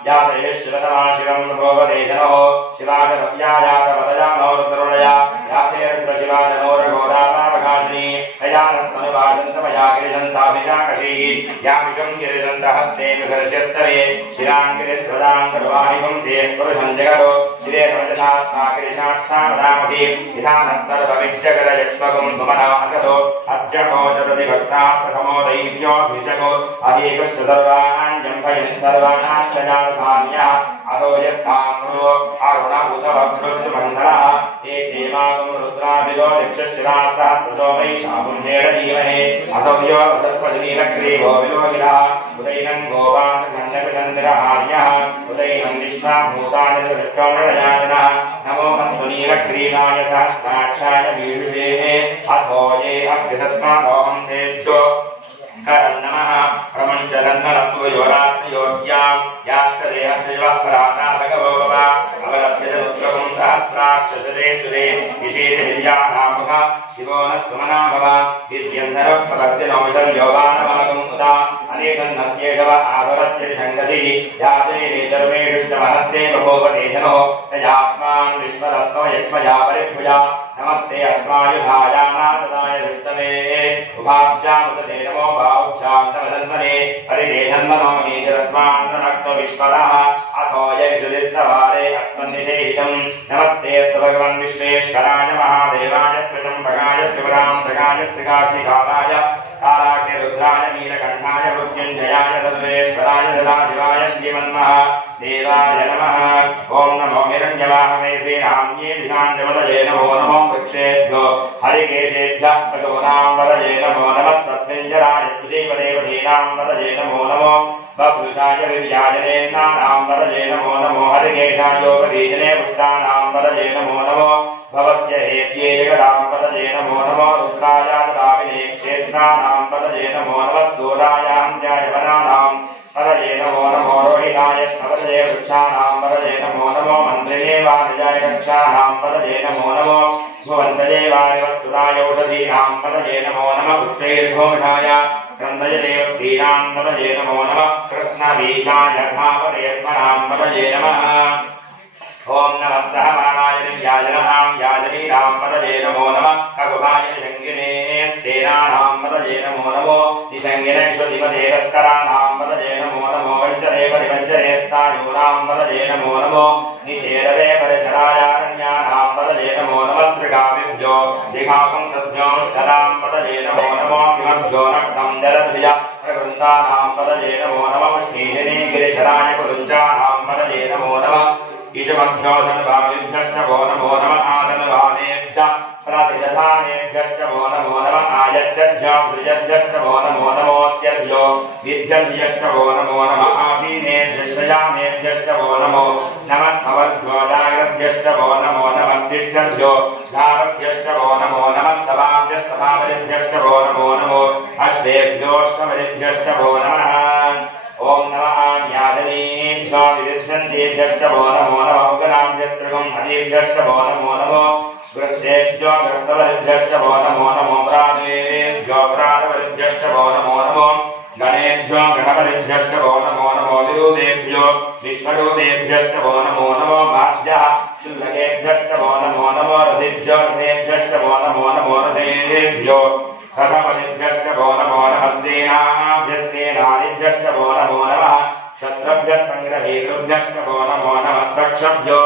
जाते शिवतमाशिवं भगवते जनो शिवाजनव्यायातवदजानो रुद्रोणया याते रुद्रशिवाजनो रघोरा दन्तमया गिरिजन्ताभिजाकषैः यामिषं गिरिजन्तहस्ते विकर्ष्यस्तवे शिराङ्गिरिष्वदां कर्वाणि वंशे पुरुषं जगतो शिरे नवजसात्मा गिरिशाक्षामदामसि विधानः सर्वविद्यगलयक्ष्मकं सुमना असतो अद्यमो जगदिभक्ता प्रथमो दैव्योऽभिषको अहेकश्च सर्वान् जम्भयन् सर्वानाश्चजाल्भान्यः असो यस्ताम्रो अरुणभूतभद्रुस्मन्धरः ये क्षेमागं रुद्राभिलो यक्षश्चिरासहस्रतो वैशाखं हेडजीमहे असो यो सर्पजनीलग्रीवो विलोहितः उदैनं गोपान्तचन्द्रचन्द्रहार्यः उदैनं विश्वाभूतानिर्दृष्टोमृतजातनः नमोऽस्तु नीलग्रीवाय सहस्राक्षाय वीरुषेः अथो ये अस्य सत्त्वादोहं तेभ्यो करं नमः प्रमञ्चलन्नस्तु योरात्मयोज्यां याष्टदेहस्यैवः पराता भगवो भवा अवलभ्यजनुत्रकं सहस्राक्षसुरे विशेषहिर्यानामुख शिवो नः सुमना भव विद्यन्धरप्रभक्तिनौषधयोगानवागं सुता अनेकन्नस्येषव आभवस्य विशङ्गतिः याजये सर्वेषुष्टमहस्ते बभूवते धनो यजास्मान् विश्वरस्त्व यक्ष्मया परिभुजा नमस्ते अस्मायुधायानाददाय दुष्टमे उभाभ्यामुदते नमो बाहुभ्यान्तमदन्मने परिदेधन्मनो नीतिरस्मान् प्रणक्तो विश्वरः अथो यक्षुदिस्तवारे अस्मन्निधेहितं नमस्ते अस्तु भगवन् विश्वेश्वराय महादेवाय त्रिजम्बकाय त्रिपुरान्तकाय त्रिकाक्षिकालाय कालाग्निरुद्राय नीलकण्ठाय मृत्युञ्जयाय सर्वेश्वराय सदाशिवाय श्रीमन्महादेवाय नमः ॐ नमो हिरण्यवाहवे नाम्ये दिशाञ्जवदये नमो नमो वृक्षेभ्यो हरिकेशेभ्यः पशूनां वदये नमो नमस्तस्मिन् जराय कुशीपदेवतीनां वदये नमो नमो बभ्रुषाय विव्याजनेन्द्राणां वदये नमो नमो हरिकेशायोपबीजने पुष्टानां वदये नमो नमो भवस्य हेत्ये जगदां वदये नमो नमो रुद्रायादाविने क्षेत्राणां वदये नमो नमः सूरायान्त्याय वनानां वदये नमो नमो रोहिताय वदये वृक्षाणां वदये नमो नमो मन्त्रिणे वाणिजाय रक्षाणां वदये नमो नमो भुवन्तदेवाय वस्तुराय औषधीनां वदये नमो नमः वृक्षैर्घोषाय क्रन्दयदेवतीनां वदये नमो नमः कृष्णबीजाय धावरेत्मनां वदये नमः ओम नमः सहमानाय याजनां याजनीनां वदये नमो नमः ककुभाय शङ्गिने स्तेनानां वदये नमो नमो निशङ्गिनेष्वधिपदेकस्कराणां वदये नमो नमो वञ्चने परिवञ्चने स्थायूनां वदये नमो नमो निषेदवे परिशरायारण्यानां वदये नमो नमः स्त्रिकाभिभ्यो दिघाकं तद्भ्योऽष्टदां वदये नमो नमो सिंहभ्यो नक्तं जलद्विज प्रकृन्तानां वदये नमो नमः उष्णीशिनी गिरिशराय कुरुञ्चानां वदये नमो नमः ईशमभ्यो धन्वादिभ्यश्च वो नमो नमः आधन्वानेभ्यः प्रतिदधानेभ्यश्च वो नमो नमः आयच्छद्भ्यो सृजद्भ्यश्च वो नमो नमोऽस्यभ्यो विद्यद्भ्यश्च वो नमो नमः आसीनेभ्यश्च वो नमो नमस्मवद्भ्यो जाग्रद्भ्यश्च वो नमो नमस्तिष्ठद्भ्यो धावद्भ्यश्च वो नमो नमस्तभाभ्यस्तभावलिभ्यश्च वो नमो नमो अश्वेभ्योऽष्टमलिभ्यश्च वो नमः ओम नमः यादनीभ्यो विविद्धन्तेभ्यश्च वो नमो नमः उग्राभ्यस्त्रिगं हरिभ्यश्च वो नमो नमो वृक्षेभ्यो वृक्षवलिभ्यश्च वो नमो नमो प्राणेभ्यो प्राणवलिभ्यश्च वो नमो नमो गणेभ्यो गणवलिभ्यश्च वो नमो नमो विरूपेभ्यो विश्वरूपेभ्यश्च वो नमो नमो माभ्यः शुल्लकेभ्यश्च वो नमो नमो रथेभ्यो रथेभ्यश्च वो नमो नमो रथेभ्यो रथपतिभ्यश्च वो नमो नमः सेनाभ्यश्च वो नमो नमः शत्रभ्यस्सङ्ग्रहेतृभ्यश्च वो नमो नमस्तक्षभ्यो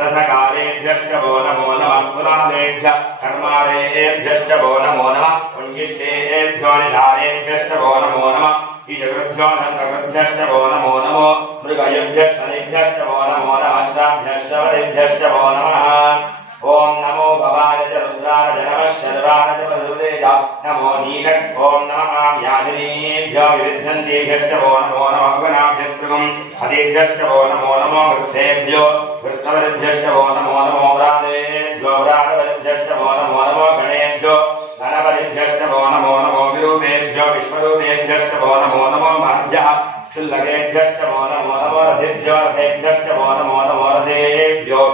रथकारेभ्यश्च वो नमो नमः कुलालेभ्यः कर्मारेभ्यश्च वो नमो नमः पुण्यिष्ठेभ्यो निधारेभ्यश्च वो नमो नमः ईशकृभ्यो धनकृभ्यश्च वो नमो नमो मृगयभ्यश्च वो नमो नमः श्राभ्यश्च वलिभ्यश्च वो नमः ओम नमो भवाय च रुद्राय नमः शर्वाय च वरुदेय नमो नीलक ओम नमः याजनीभ्यो विविद्धन्तेभ्यश्च वो नमो नमः गणाभ्यस्त्रिगं हतेभ्यश्च वो नमो नमो वृक्षेभ्यो वृक्षवलिभ्यश्च वो नमो नमो व्रातेभ्यो व्रातवलिभ्यश्च वो नमो नमो गणेभ्यो गणपतिभ्यश्च वो नमो नमो विरूपेभ्यो विश्वरूपेभ्यश्च वो नमो नमो महभ्यः शुल्लकेभ्यश्च वो नमो नमो रथेभ्यो रथेभ्यश्च वो नमो नमो रथेभ्यो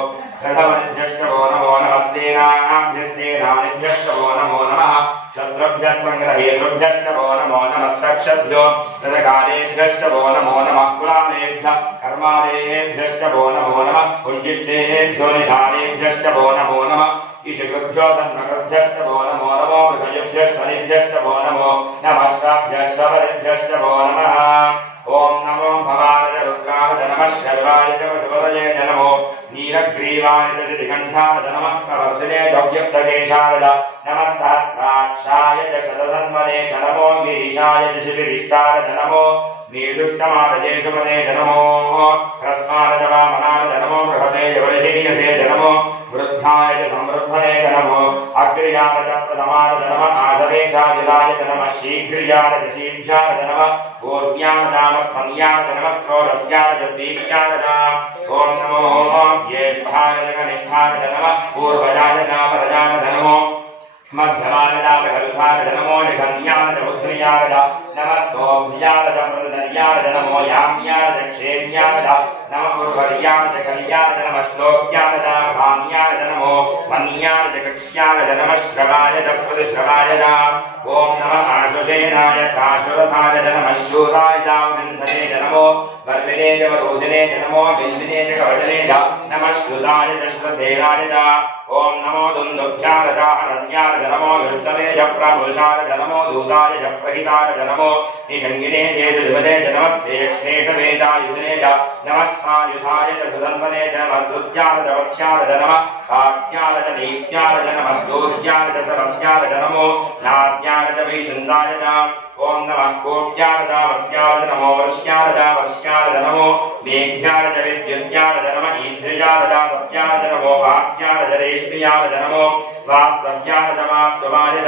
रथवलिभ्यश्च वो नमो नमः सेनाभ्यश्च वो नमो नमः शत्रुभ्यस्सङ्ग्रहेतृभ्यश्च वो नमो नमस्तक्षभ्यो रथकारेभ्यश्च वो नमो नमः कुलालेभ्यः कर्मारेभ्यश्च वो नमो नमः पुण्यिष्ठेभ्यो निधानेभ्यश्च वो नमो नमः ईशकृभ्यो धन्मकृभ्यश्च वो नमो नमो मृगयभ्यश्च श्रवणेभ्यश्च वो नमो नमः श्राभ्यश्च वो नमः ओम नमो भवाय रुद्राय नमः शर्वाय वशुभये नमो नीलग्रीवाय दिगंठाय नमः प्रवर्तने द्रव्यप्रदेशाय नमः सहस्राक्षाय शतधन्वने नमो गिरीशाय शिविरिष्टाय नमो नीलुष्टमादजेशुपदे नमो ह्रस्वाय वामनाय नमो बृहते वैशीयसे नमो वृद्धाय समृद्धने नमो अग्र्याय प्रथमाय नमः आसवेक्षाय नमः शीघ्र्याय शीघ्राय नमः पूर्व्याय स्मर्याय नमः स्रोरस्याय दीप्याय ओम नमो ज्येष्ठाय कनिष्ठाय नमः पूर्वजाय परजाय नमो मध्यमाय विकल्पाय नमो निगन्याय बुद्ध्याय नमः सोभ्याय प्रदर्याय नमो याम्याय क्षेम्याय नमः पूर्वर्याय कल्याय नमः श्लोक्याय भाम्याय नमो मन्याय कक्ष्याय नमः श्रवाय प्रतिश्रवाय ओम नमः आशुषेनाय चाशुरथाय नमः शूराय विन्धने नमो गर्विने वरोधिने नमो बिल्विने कवचने नमः श्रुताय दश्वसेनाय ओम नमो दुन्दुभ्याय हरण्याय नमो दृष्टवे प्रभुषाय नमो दूताय प्रहिताय नमो निषङ्गिने देवदे नमस्ते क्षेषवेदायुधने नमः सायुधाय सुधन्वने नमः स्तुत्याय वत्स्याय नमः काट्याय दीप्याय नमः सूर्याय सरस्याय नमो नाद्याय वैशन्दाय ओम नमः कोट्याय वक्याय नमो वर्ष्याय नमो मेघ्याय विद्युत्याय नमः ईन्द्रियाय सत्याय नमो वात्स्याय रेष्म्याय नमो वास्तव्याय वास्तवाय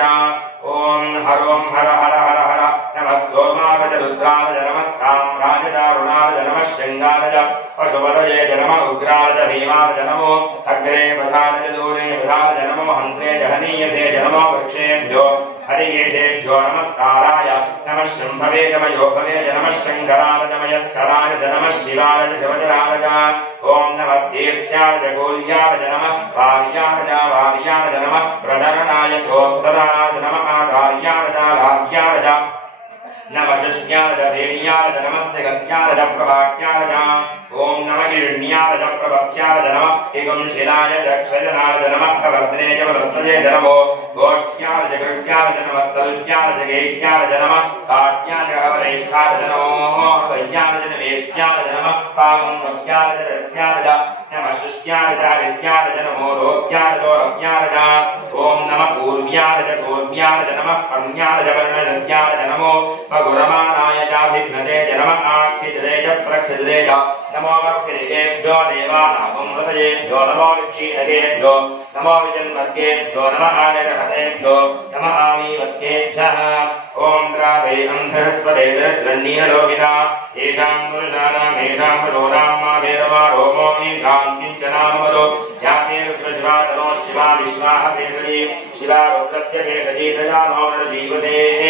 ओम हरोम हर हर हर हर नमः सोमाय रुद्राय नमः ताम्राय दारुणाय नमः शृंगाय पशुपतये नमः उग्राय भीमाय नमो अग्रे प्रधाय दूरे प्रधाय नमो हन्त्रे जहनीयसे नमो वृक्षेभ्यो हरिकेशेभ्यो नमस्काराय नमः शम्भवे योभवे नमः शङ्कराय नमस्कराय नमः शिवाय शिवजराय ओम नमस्तेभ्याय गोल्याय नमः वार्याय नमः प्रधरणाय चोत्तराय नमः आचार्याय लाभ्याय नमः शिष्याय धेर्याय नमस्ते गत्याय प्रभाक्याय ओम नमः हिरण्याय प्रवत्स्याय नमः एगुंशिलाय दक्षजनाय नमः प्रवर्धने वदस्तये नमो गोष्ठ्याय जगृह्याय नमः स्तल्प्याय जगेह्याय नमः काट्याय वरेष्ठाय नमो हृदयाय वेष्ट्याय नमः पावं सत्याय रस्याय नमः शिष्याय हरित्याय नमो रोप्याय रोरप्याय ओम नमः पूर्व्याय सोर्व्याय नमः पर्ण्याय वर्णनद्याय नमो गुरमानाय विघ्नते नमः आक्षिते प्रक्षिते नमो वक्रेभ्यो देवानां मृतयेभ्यो नमो क्षीणकेभ्यो नमो विजन्मर्गेभ्यो नमः आनिर्हतेभ्यो नमः आमीवत्केभ्यः ओम ग्रावे अंधस्पदे दृढन्नीलोकिता एकां पुरुषाणाम् एकां प्रलोदां मा वेदमा रोमो ईशां किञ्चनामवदो जाते रुद्रशिवातनो शिवा विश्वाः भेषजी शिवा रुद्रस्य भेषजी दयानो जीवतेः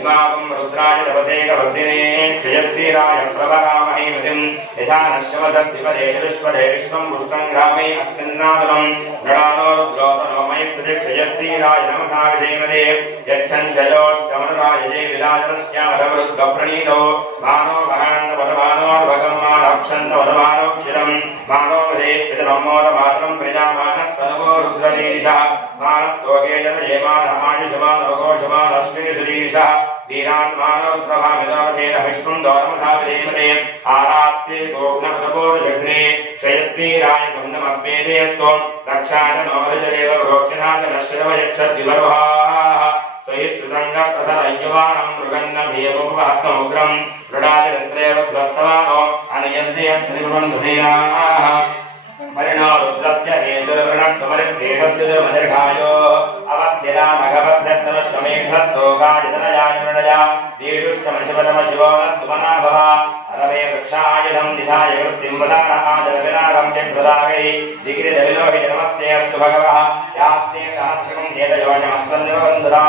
इमां रुद्राय तपसे कवद्दिने क्षयत्रीराय प्रवरामहे मतिं यथा नश्यवसद्विपदे विश्वदे विश्वं पुष्टं ग्रामे अस्मिन्नादुलं नडानो रुद्रोतनो मयि क्षयत्रीराय नमसा विधेमदे यच्छन् जयोश्चमनुराय जे विराजनस्यामरवरुद्गप्रणीतो मानो महान्तपदमानोर्भगं मानक्षन्तपदमानोक्षिरं मानो वदे पितरमोदमातरं प्रजामानस्तनवो रुद्रनीशः मानस्तोके जनयेमानमायुषमानवकोशमानश्रीशरीशः वीरान् मानवप्रभामितावधेन विष्णुं दौरमसाविधेमते आरात्ते गोग्नपदपोर्जघ्ने क्षयत्वीराय समनमस्मेदेऽस्तु रक्षाय नोरजदेव प्रोक्षणाय नश्यवयच्छद्विवर्वाः त्वयि श्रुतङ्गप्रसरय्यवानं मृगन्नभेयमुपहत्तमुग्रं मृडादिरन्त्रेवध्वस्तवानो अनयन्ते अस्मृगं दुधेनाः परिणो रुद्रस्य हेतुर्वृणत्वमरिद्धेहस्य दुर्मदीर्घायो अवस्थिरा मघवद्भ्यस्तनुष्वमेघस्थो गाडितनयाय मृडया दीडुष्टमशिवतमशिवो न सुमनाभव अरवे वृक्षायुधं निधाय वृत्तिं वदानहाजलविनागं जग्प्रदागै दिगिरिदविलोहि नमस्ते अस्तु भगवः यास्ते सहस्रकं हेतयोजमस्मन्निवबन्धुरा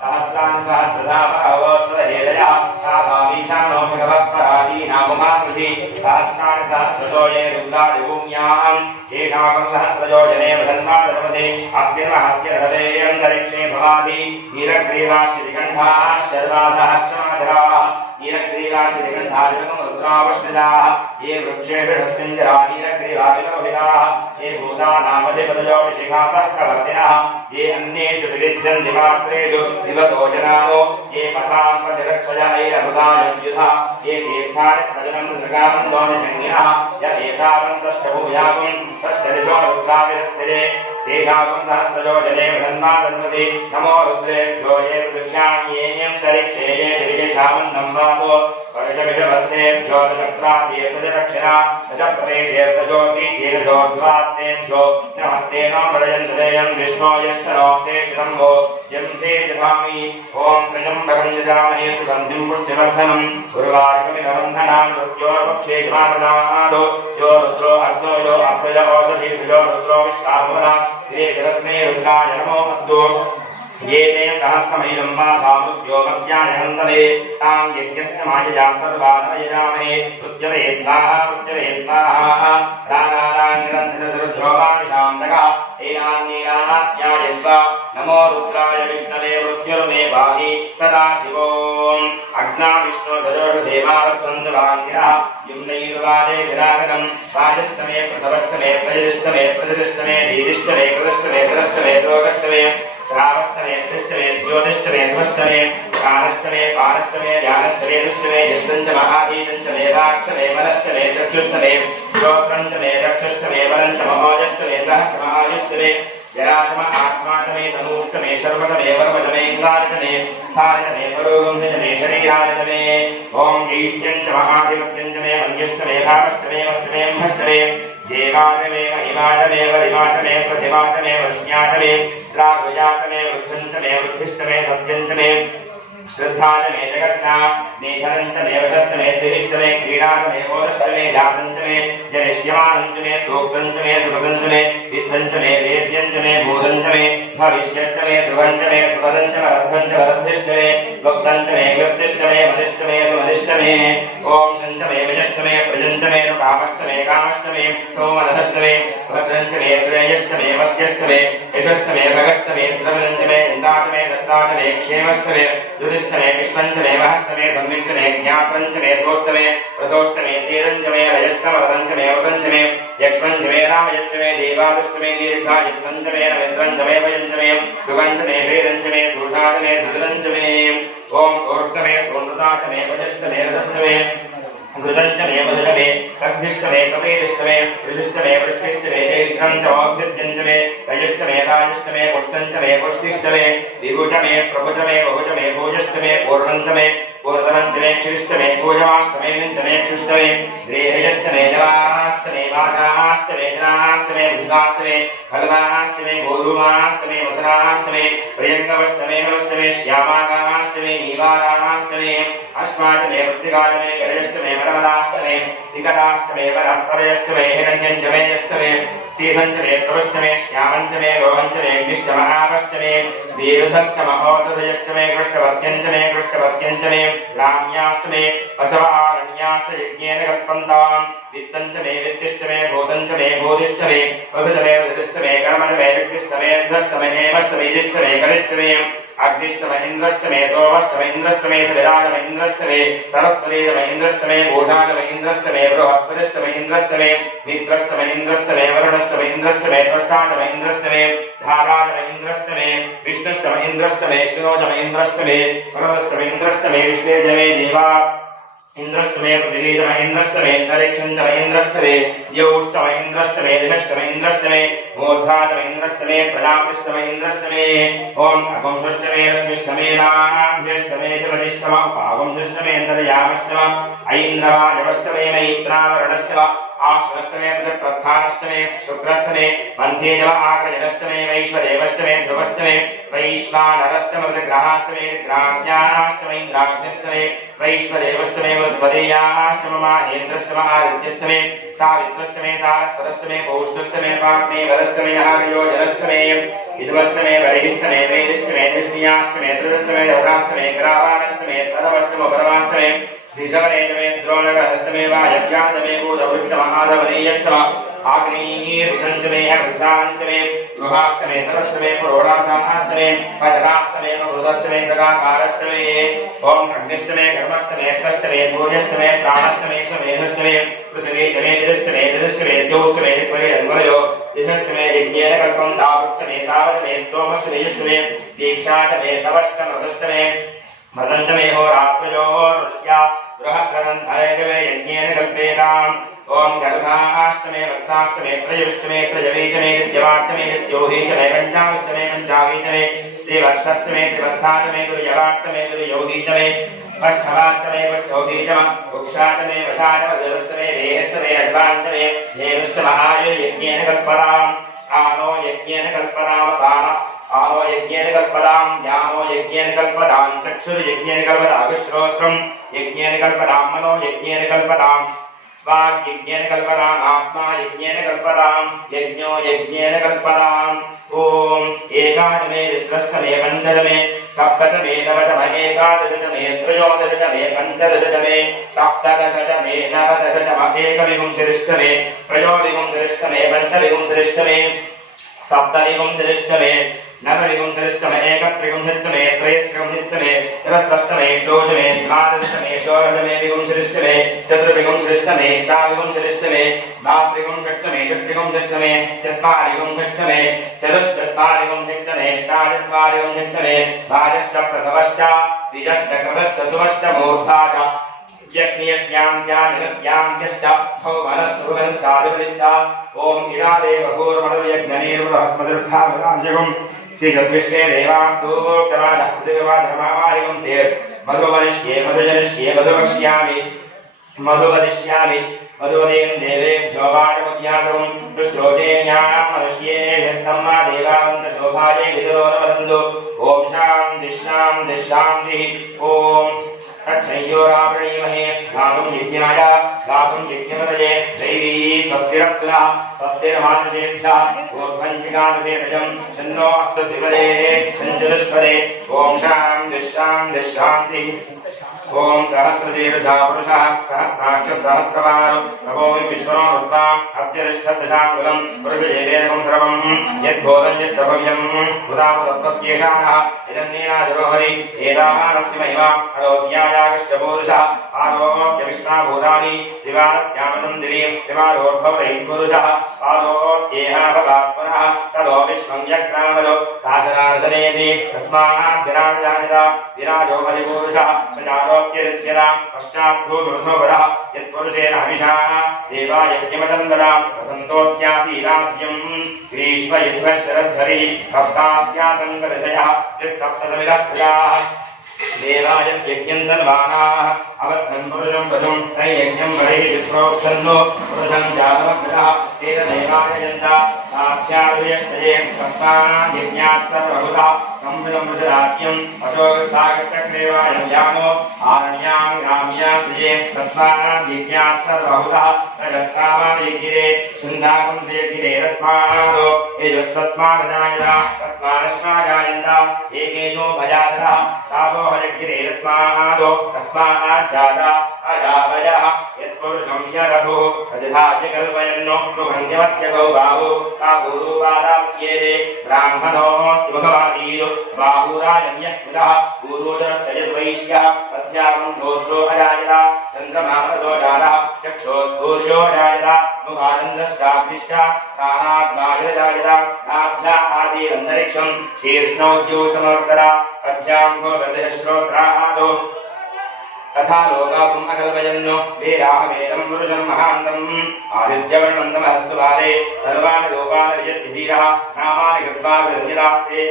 सहस्राणि सहस्रधा बहवोऽस्वरहेदया ताभावीशानो भगवः पराधीनामुमाकृति सहस्राणि सहस्रशो ये रुद्रादिभूम्याम् एषाकं सहस्रजो जने वधन्मादपदे अस्मिन् महत्यरहदेयं अंतरिक्षे भवादि नीलग्रीवाश्रिकण्ठा शर्वाधः क्षमाधराः नीलग्रीवाश्रिकण्ठारुद्रावश्रिताः ये वृक्षेषु षस्तिञ्जरा नीलग्रीवाविलोहिताः ये भूतानामधिपदयोगिशिखासः कवर्तिनः ये अन्येषु विविध्यन्ति पात्रेषु दिवतो जनानो ये पसाम्पतिरक्षयैरमुदायुधा ये तीर्थानि प्रजनं मृगानन्दोनिषङ्गिनः य एतावन्तश्चभूयागुं षष्ठदिशो रुद्राविरस्थिरे तेषागुं सहस्रजो जले धन्वा दन्वति नमो रुद्रेभ्यो ये पृथिव्यां येयं शरिक्षे ये दिविजेषामन्नं वातो वर्षविषवस्तेभ्यो दशप्रातीर्दशदक्षिणा दशप्रदेशेर्दशो तीर्थेर्दशोद्वास्तेभ्यो नमस्ते नो प्रजन्तदेयं विष्णो यष्टनो ते शम्भो यं ते दधामि ॐ त्र्यम्बकं यजामहे सुगन्धिं पुष्टिवर्धनं उर्वारुकमिकबन्धनां मृत्योर्पक्षे किमापदानादो यो रुद्रो अग्नो यो अक्षय औषधीषु यो रुद्रो विश्वाभुवना ये जलस्मे रुद्राय नमोऽस्तु ये ते सहस्रमैलं मासामुद्यो मध्याह्नहन्तवे तां यज्ञस्य मायया सर्वान् यजामहे उद्यवे स्वाहा प्राणानाञ्जलन्धररुद्रोवामिषान्तकः एनान्येनात्यायस्व नमो रुद्राय विष्णवे मृत्युर्मे पाहि सदाशिवोऽम् अग्ना विष्णोधरोर्देवावत्वन्दवाङ्गिरः युम्नैर्वादे विरागनं वाजस्तमे प्रथमस्तमे प्रजतिष्टमे दीदिष्टमे कृतष्टमे धरष्टमे रोगष्टमे श्रावष्टमे त्रिष्टमे ज्योतिष्टमे सुमष्टमे कानष्टमे पानष्टमे ध्यानष्टमे दुष्टमे यस्तञ्च महादीतञ्च मेधाक्षमे मनष्टमे चक्षुष्टमे श्रोत्रञ्चमे चक्षुष्टमे बलञ्च महोजष्टमे सहस्रमहायुष्टमे जरातम आत्मातमे तनूष्टमे शर्वतमे वर्वतमे इन्द्राजतमे स्थानतमे परोगम्यतमे शरीराजतमे ॐ जैष्ठ्यञ्च महाधिपत्यञ्च मे मन्यष्टमे भावष्टमे वष्टमे महष्टमे देवाटमे महिमाटमे वरिमाटमे प्रतिमाटमे वश्न्याटमे द्रागुजाटमे वृद्धन्तमे वृद्धिष्टमे सत्यन्तमे श्रद्धाटमे जगच्छा नेधनन्तमे वशस्तमे त्रिविष्टमे क्रीडाटमे ओदष्टमे जातन्तमे जनिष्यमानन्तमे सूक्तन्तमे सुभगन्तमे विद्धन्तमे वेद्यन्तमे बोधन्तमे भविष्यन्तमे सुगन्तमे सुपदन्तमे अर्धन्तमे अर्धिष्टमे भक्तन्तमे व्यक्तिष्टमे मदिष्टमे सुमदिष्टमे ॐ शन्तमे विजष्टमे प्रजन्तमे कामष्टमे कामष्टमे सोमनसष्टमे भद्रन्तमे श्रेयष्टमे वस्यष्टमे यशष्टमे भगष्टमे द्रवदन्तमे इन्दाटमे दत्ताटमे क्षेमष्टमे दुदिष्टमे विश्वन्तमे महष्टमे संविष्टमे ज्ञापन्तमे सोष्टमे प्रतोष्टमे सीरञ्चमे रजष्टमवदन्तमे वदन्तमे यक्ष्मञ्चमे रामयच्चमे देवादुष्टमे दीर्घायुष्मन्तमे रविन्द्रञ्चमे भयञ्चमे सुगन्धमे भेदञ्चमे सूषाटमे सुदरञ्चमे ॐ ऊर्ध्वमे सोन्नताटमे वजष्टमे रजष्टमे घृतञ्चमे मधुरमे सग्धिष्टमे समेधिष्टमे ऋजिष्टमे वृष्टिष्टमे दीर्घञ्चमोग्धिर्जञ्चमे रजिष्टमे राजिष्टमे पुष्टञ्चमे पुष्टिष्टमे विभुजमे प्रभुजमे बहुजमे भोजष्टमे पूर्णञ्चमे पूर्णञ्चमे क्षिष्टमे भोजमाष्टमे निञ्चमे क्षुष्टमे गृहयष्टमे जवाष्टमे वासाष्टमे जनाष्टमे भुगाष्टमे खल्वाष्टमे गोधूमाष्टमे वसनाष्टमे प्रियङ्गवष्टमे नवष्टमे श्यामागाष्टमे नीवाराष्टमे अष्टमाष्टमे वृष्टिकाष्टमे गजष्टमे वरवदाष्टमे सिकटाष्टमे वरस्तवयष्टमे हिरण्यञ्जमे अष्टमे सीधञ्चमे प्रवष्टमे श्यामञ्चमे रोहञ्चमे अग्निष्टमहावष्टमे वीरुधष्टम औषधयष्टमे कृष्णवत्स्यञ्चमे कृष्णवत्स्यञ्चमे राम्याष्टमे पशवारण्याश्च यज्ञेन कल्पन्ताम् वित्तञ्चमे वित्तिष्टमे भूतञ्चमे भूतिष्टमे वधुजमे वधिष्टमे कर्मजमे विक्तिष्टमे धष्टमे नेमष्टमे जिष्टमे करिष्टमे अग्निष्टमे इन्द्रष्टमे सोमष्टमे इन्द्रष्टमे सविदानमे इन्द्रष्टमे सरस्वतीतमे इन्द्रष्टमे भूषाणमे इन्द्रष्टमे बृहस्पतिष्टमे इन्द्रष्टमे मित्रष्टमे इन्द्रष्टमे वरुणष्टमे इन्द्रष्टमे त्वष्टाण्डमे इन्द्रष्टमे धाराजमे इन्द्रष्टमे विष्णुष्टमे इन्द्रष्टमे शिरोजमे इन्द्रष्टमे वरदष्टमे इन्द्रष्टमे विश्वेजमे देवा इंद्रष्टमे पृथ्वीतम इंद्रष्टमे अंतरिक्षंतम इंद्रष्टमे यौष्टम इंद्रष्टमे दिनष्टम इंद्रष्टमे मूर्धातम इंद्रष्टमे प्रजापतिष्टम इंद्रष्टमे ओम अगुंष्टमे रश्मिष्टमे नाभ्यष्टमे जलदिष्टम पावंष्टमे अंतर्यामष्टम ऐन्द्रवायवष्टमे मैत्रावरणष्टम आश्वष्टमे प्रस्थानष्टमे शुक्रष्टमे मन्थेजव आग्रजनष्टमे वैश्वदेवष्टमे ध्रुवष्टमे वैश्वानरष्टमे ग्रहाष्टमे ग्राह्याष्टमे इन्द्राग्निष्टमे वैश्वदेवष्टमे वृद्वदेयाष्टम माहेन्द्रष्टम आदित्यष्टमे सावित्रष्टमे सारस्वतष्टमे पौष्टष्टमे पाग्ने वरष्टमे नागयोजनष्टमे इदमष्टमे वरिहिष्टमे वेदिष्टमे निष्णियाष्टमे त्रिदष्टमे योगाष्टमे ग्रावानष्टमे सर्वष्टम परमाष्टमे ऋषभनेजमे द्रोणकहस्तमे वायव्यान्तमे भूतवृक्षमहाधवनीयष्टम आग्नेयीर्पञ्चमे वृद्धाञ्चमे गृहाष्टमे सरष्टमे पुरोडाशाष्टमे पचकाष्टमे मृदष्टमे प्रकाकारष्टमे ओम अग्निष्टमे कर्मष्टमे कष्टमे सूर्यष्टमे प्राणष्टमे शमेष्टमे पृथ्वीष्टमे दिष्टमे दिष्टमे द्योष्टमे त्वयन्वयो दिष्टमे यज्ञेन कल्पं दावृष्टमे सावतमे स्तोमष्टमे युष्टमे दीक्षाष्टमे तवष्टमे मदन्तमे होरात्रयोरुष्या बृहद्ग्रन्थायवे यज्ञेन कल्पेनाम् ओम गर्भाष्टमे वत्साष्टमे त्रयोष्टमे त्रयवीतमे द्यवाष्टमे द्योहीतमे पञ्चाष्टमे पञ्चावीतमे त्रिवत्सष्टमे त्रिवत्साष्टमे दुर्यवाष्टमे दुर्योहीतमे अष्टवाष्टमे अष्टौहीतम उक्षाष्टमे वषाष्टमे वेहष्टमे अध्वाष्टमे धेनुष्टमहायज्ञेन कल्पनाम् आनो यज्ञेन कल्पनाम् आनो यज्ञेन कल्पनाम् ज्ञानो यज्ञेन कल्पनाम् चक्षुर्यज्ञेन कल्पनाम् श्रोत्रम् यज्ञेन कल्पनाम् मनो यज्ञेन कल्पनाम् वाक् यज्ञेन कल्पनाम् आत्मा यज्ञेन कल्पनाम् यज्ञो यज्ञेन कल्पनाम् ओम एकादशमे दशमे पञ्चदशमे सप्तदशमे नवदशमे एकादशदशमे त्रयोदशदशमे पञ्चदशदशमे सप्तदशदशमे नवदशदशमे एकविंशतिदशमे त्रयोविंशतिदशमे पञ्चविंशतिदशमे सप्तविंशतिदशमे नवविंशतिदशमे एकत्रिंशत्तमे त्रयस्त्रिंशत्तमे चतुष्टमे षोडशमे द्वादशमे षोडशमे विंशतिदशमे चतुर्विंशतिदशमे अष्टाविंशतिदशमे द्वात्रिंशत्तमे षट्त्रिंशत्तमे चत्वारिंशत्तमे चतुश्चत्वारिंशत्तमे अष्टाचत्वारिंशत्तमे द्वादशप्रसवश्च द्विदशकृतश्च सुवश्चमूर्धा यस्यां ओम इरादेव घोरमणयज्ञनीर्वस्मदर्थामराज्यगुं श्रीगद्विष्णे देवास्तोत्रराजः पृथिवीवाधर्मामायगुं सेर् मधुवनिष्ये मधुजनिष्ये मधुवक्ष्यामि मधुवदिष्यामि मधुवदें देवेभ्यो वाचमुद्यातुं शुश्रूषेण्यां मनुष्येभ्यस्तं मा देवावन्तशोभाये विदुरो न वदन्तु ओम शान्तिः शान्तिः ओम तच्छयोरावृणीमहे गातुं यज्ञाय गातुं यज्ञपतये दैवी स्वस्तिरस्तुनः स्वस्तिर्मानुषेभ्यः ऊर्ध्वञ्चिकानुपेतजं छन्नो अस्तु द्विपदे छञ्चतुष्पदे ॐ शान्तिः शान्तिः ओम सहस्रशीर्षा पुरुषः सहस्राक्ष सहस्रपालो सभोमि विश्वनो रुद्राम् अत्यरिष्ठदशाङ्गुलम् पुरुषदेवेदकं सर्वं यद्भूतं यद्प्रभव्यम् उदामदत्तस्येषाणः इदन्नेनाजरोहरि एतावानस्य महिमा अदोऽध्यायागश्चपूरुषः पादोऽस्य विष्णाभूतानि दिवानस्यामृतं दिवि दिवालोर्भवरैपुरुषः पादोऽस्येहाभवात्मनः तदो विश्वं यक्रामलो साशनार्जनेति तस्मात् विराजजानिता विराजो परिपूरुषः पश्चात् भूमिर्धोपरः यत्पुरुषेण हविषाः देवा यज्ञमटन्दरा वसन्तोऽस्यासि राज्यं ग्रीष्मयुद्धशरद्धरिः सप्तास्यातङ्कदशयः यस्सप्तदमिदः प्रजाः देवाय यज्ञं तन्वानाः अवद्धं पुरुषं वधुं तैयज्ञं वरेः विप्रोक्षन्नो पुरुषं जातमग्रः तेन देवायजन्ता साध्यादुयष्टये तस्मात् यज्ञात् सर्वभूतः संवृतं वृषराज्यम् अशोकस्तागस्तक्रेवायं यानो आरण्यां ग्राम्याश्रिये तस्मात् यज्ञात् सर्वभूतः रजस्तामायज्ञिरे छन्दाकं यज्ञिरे तस्मादो एजस्तस्मादजायता तस्मादश्वाजायन्ता एकेनो भजातः तावो हयज्ञिरे तस्मादो तस्माज्जाता अजावयः यत्पुरुषं यरथो रजधाय कल्पयन्नो रुभङ्ग्यवस्य गौबाहु तागुरुवादाप्स्येते ब्राह्मणोऽस्ति मुखवासीयो बाहुराजन्यः पुरः पूर्वोदरस्य यद्वैश्यः पद्यागं श्रोत्रो अजायता चन्द्रमामृतो जातः चक्षुः सूर्यो जायता मुखानन्द्रश्चाग्निश्च प्राणाद्वायुर्जायता नाभ्या आसीदन्तरिक्षं शीर्ष्णोद्योगसमवर्तता पद्यां गोवर्धः श्रोत्रादो तथा लोकापुम् अकल्पयन्नो वेदाः वेदं पुरुषं महान्तम् आदित्यवर्णं तमहस्तु बाले सर्वान् लोकान् विजद्विधीरः नामानि कृत्वा विरञ्जितास्ते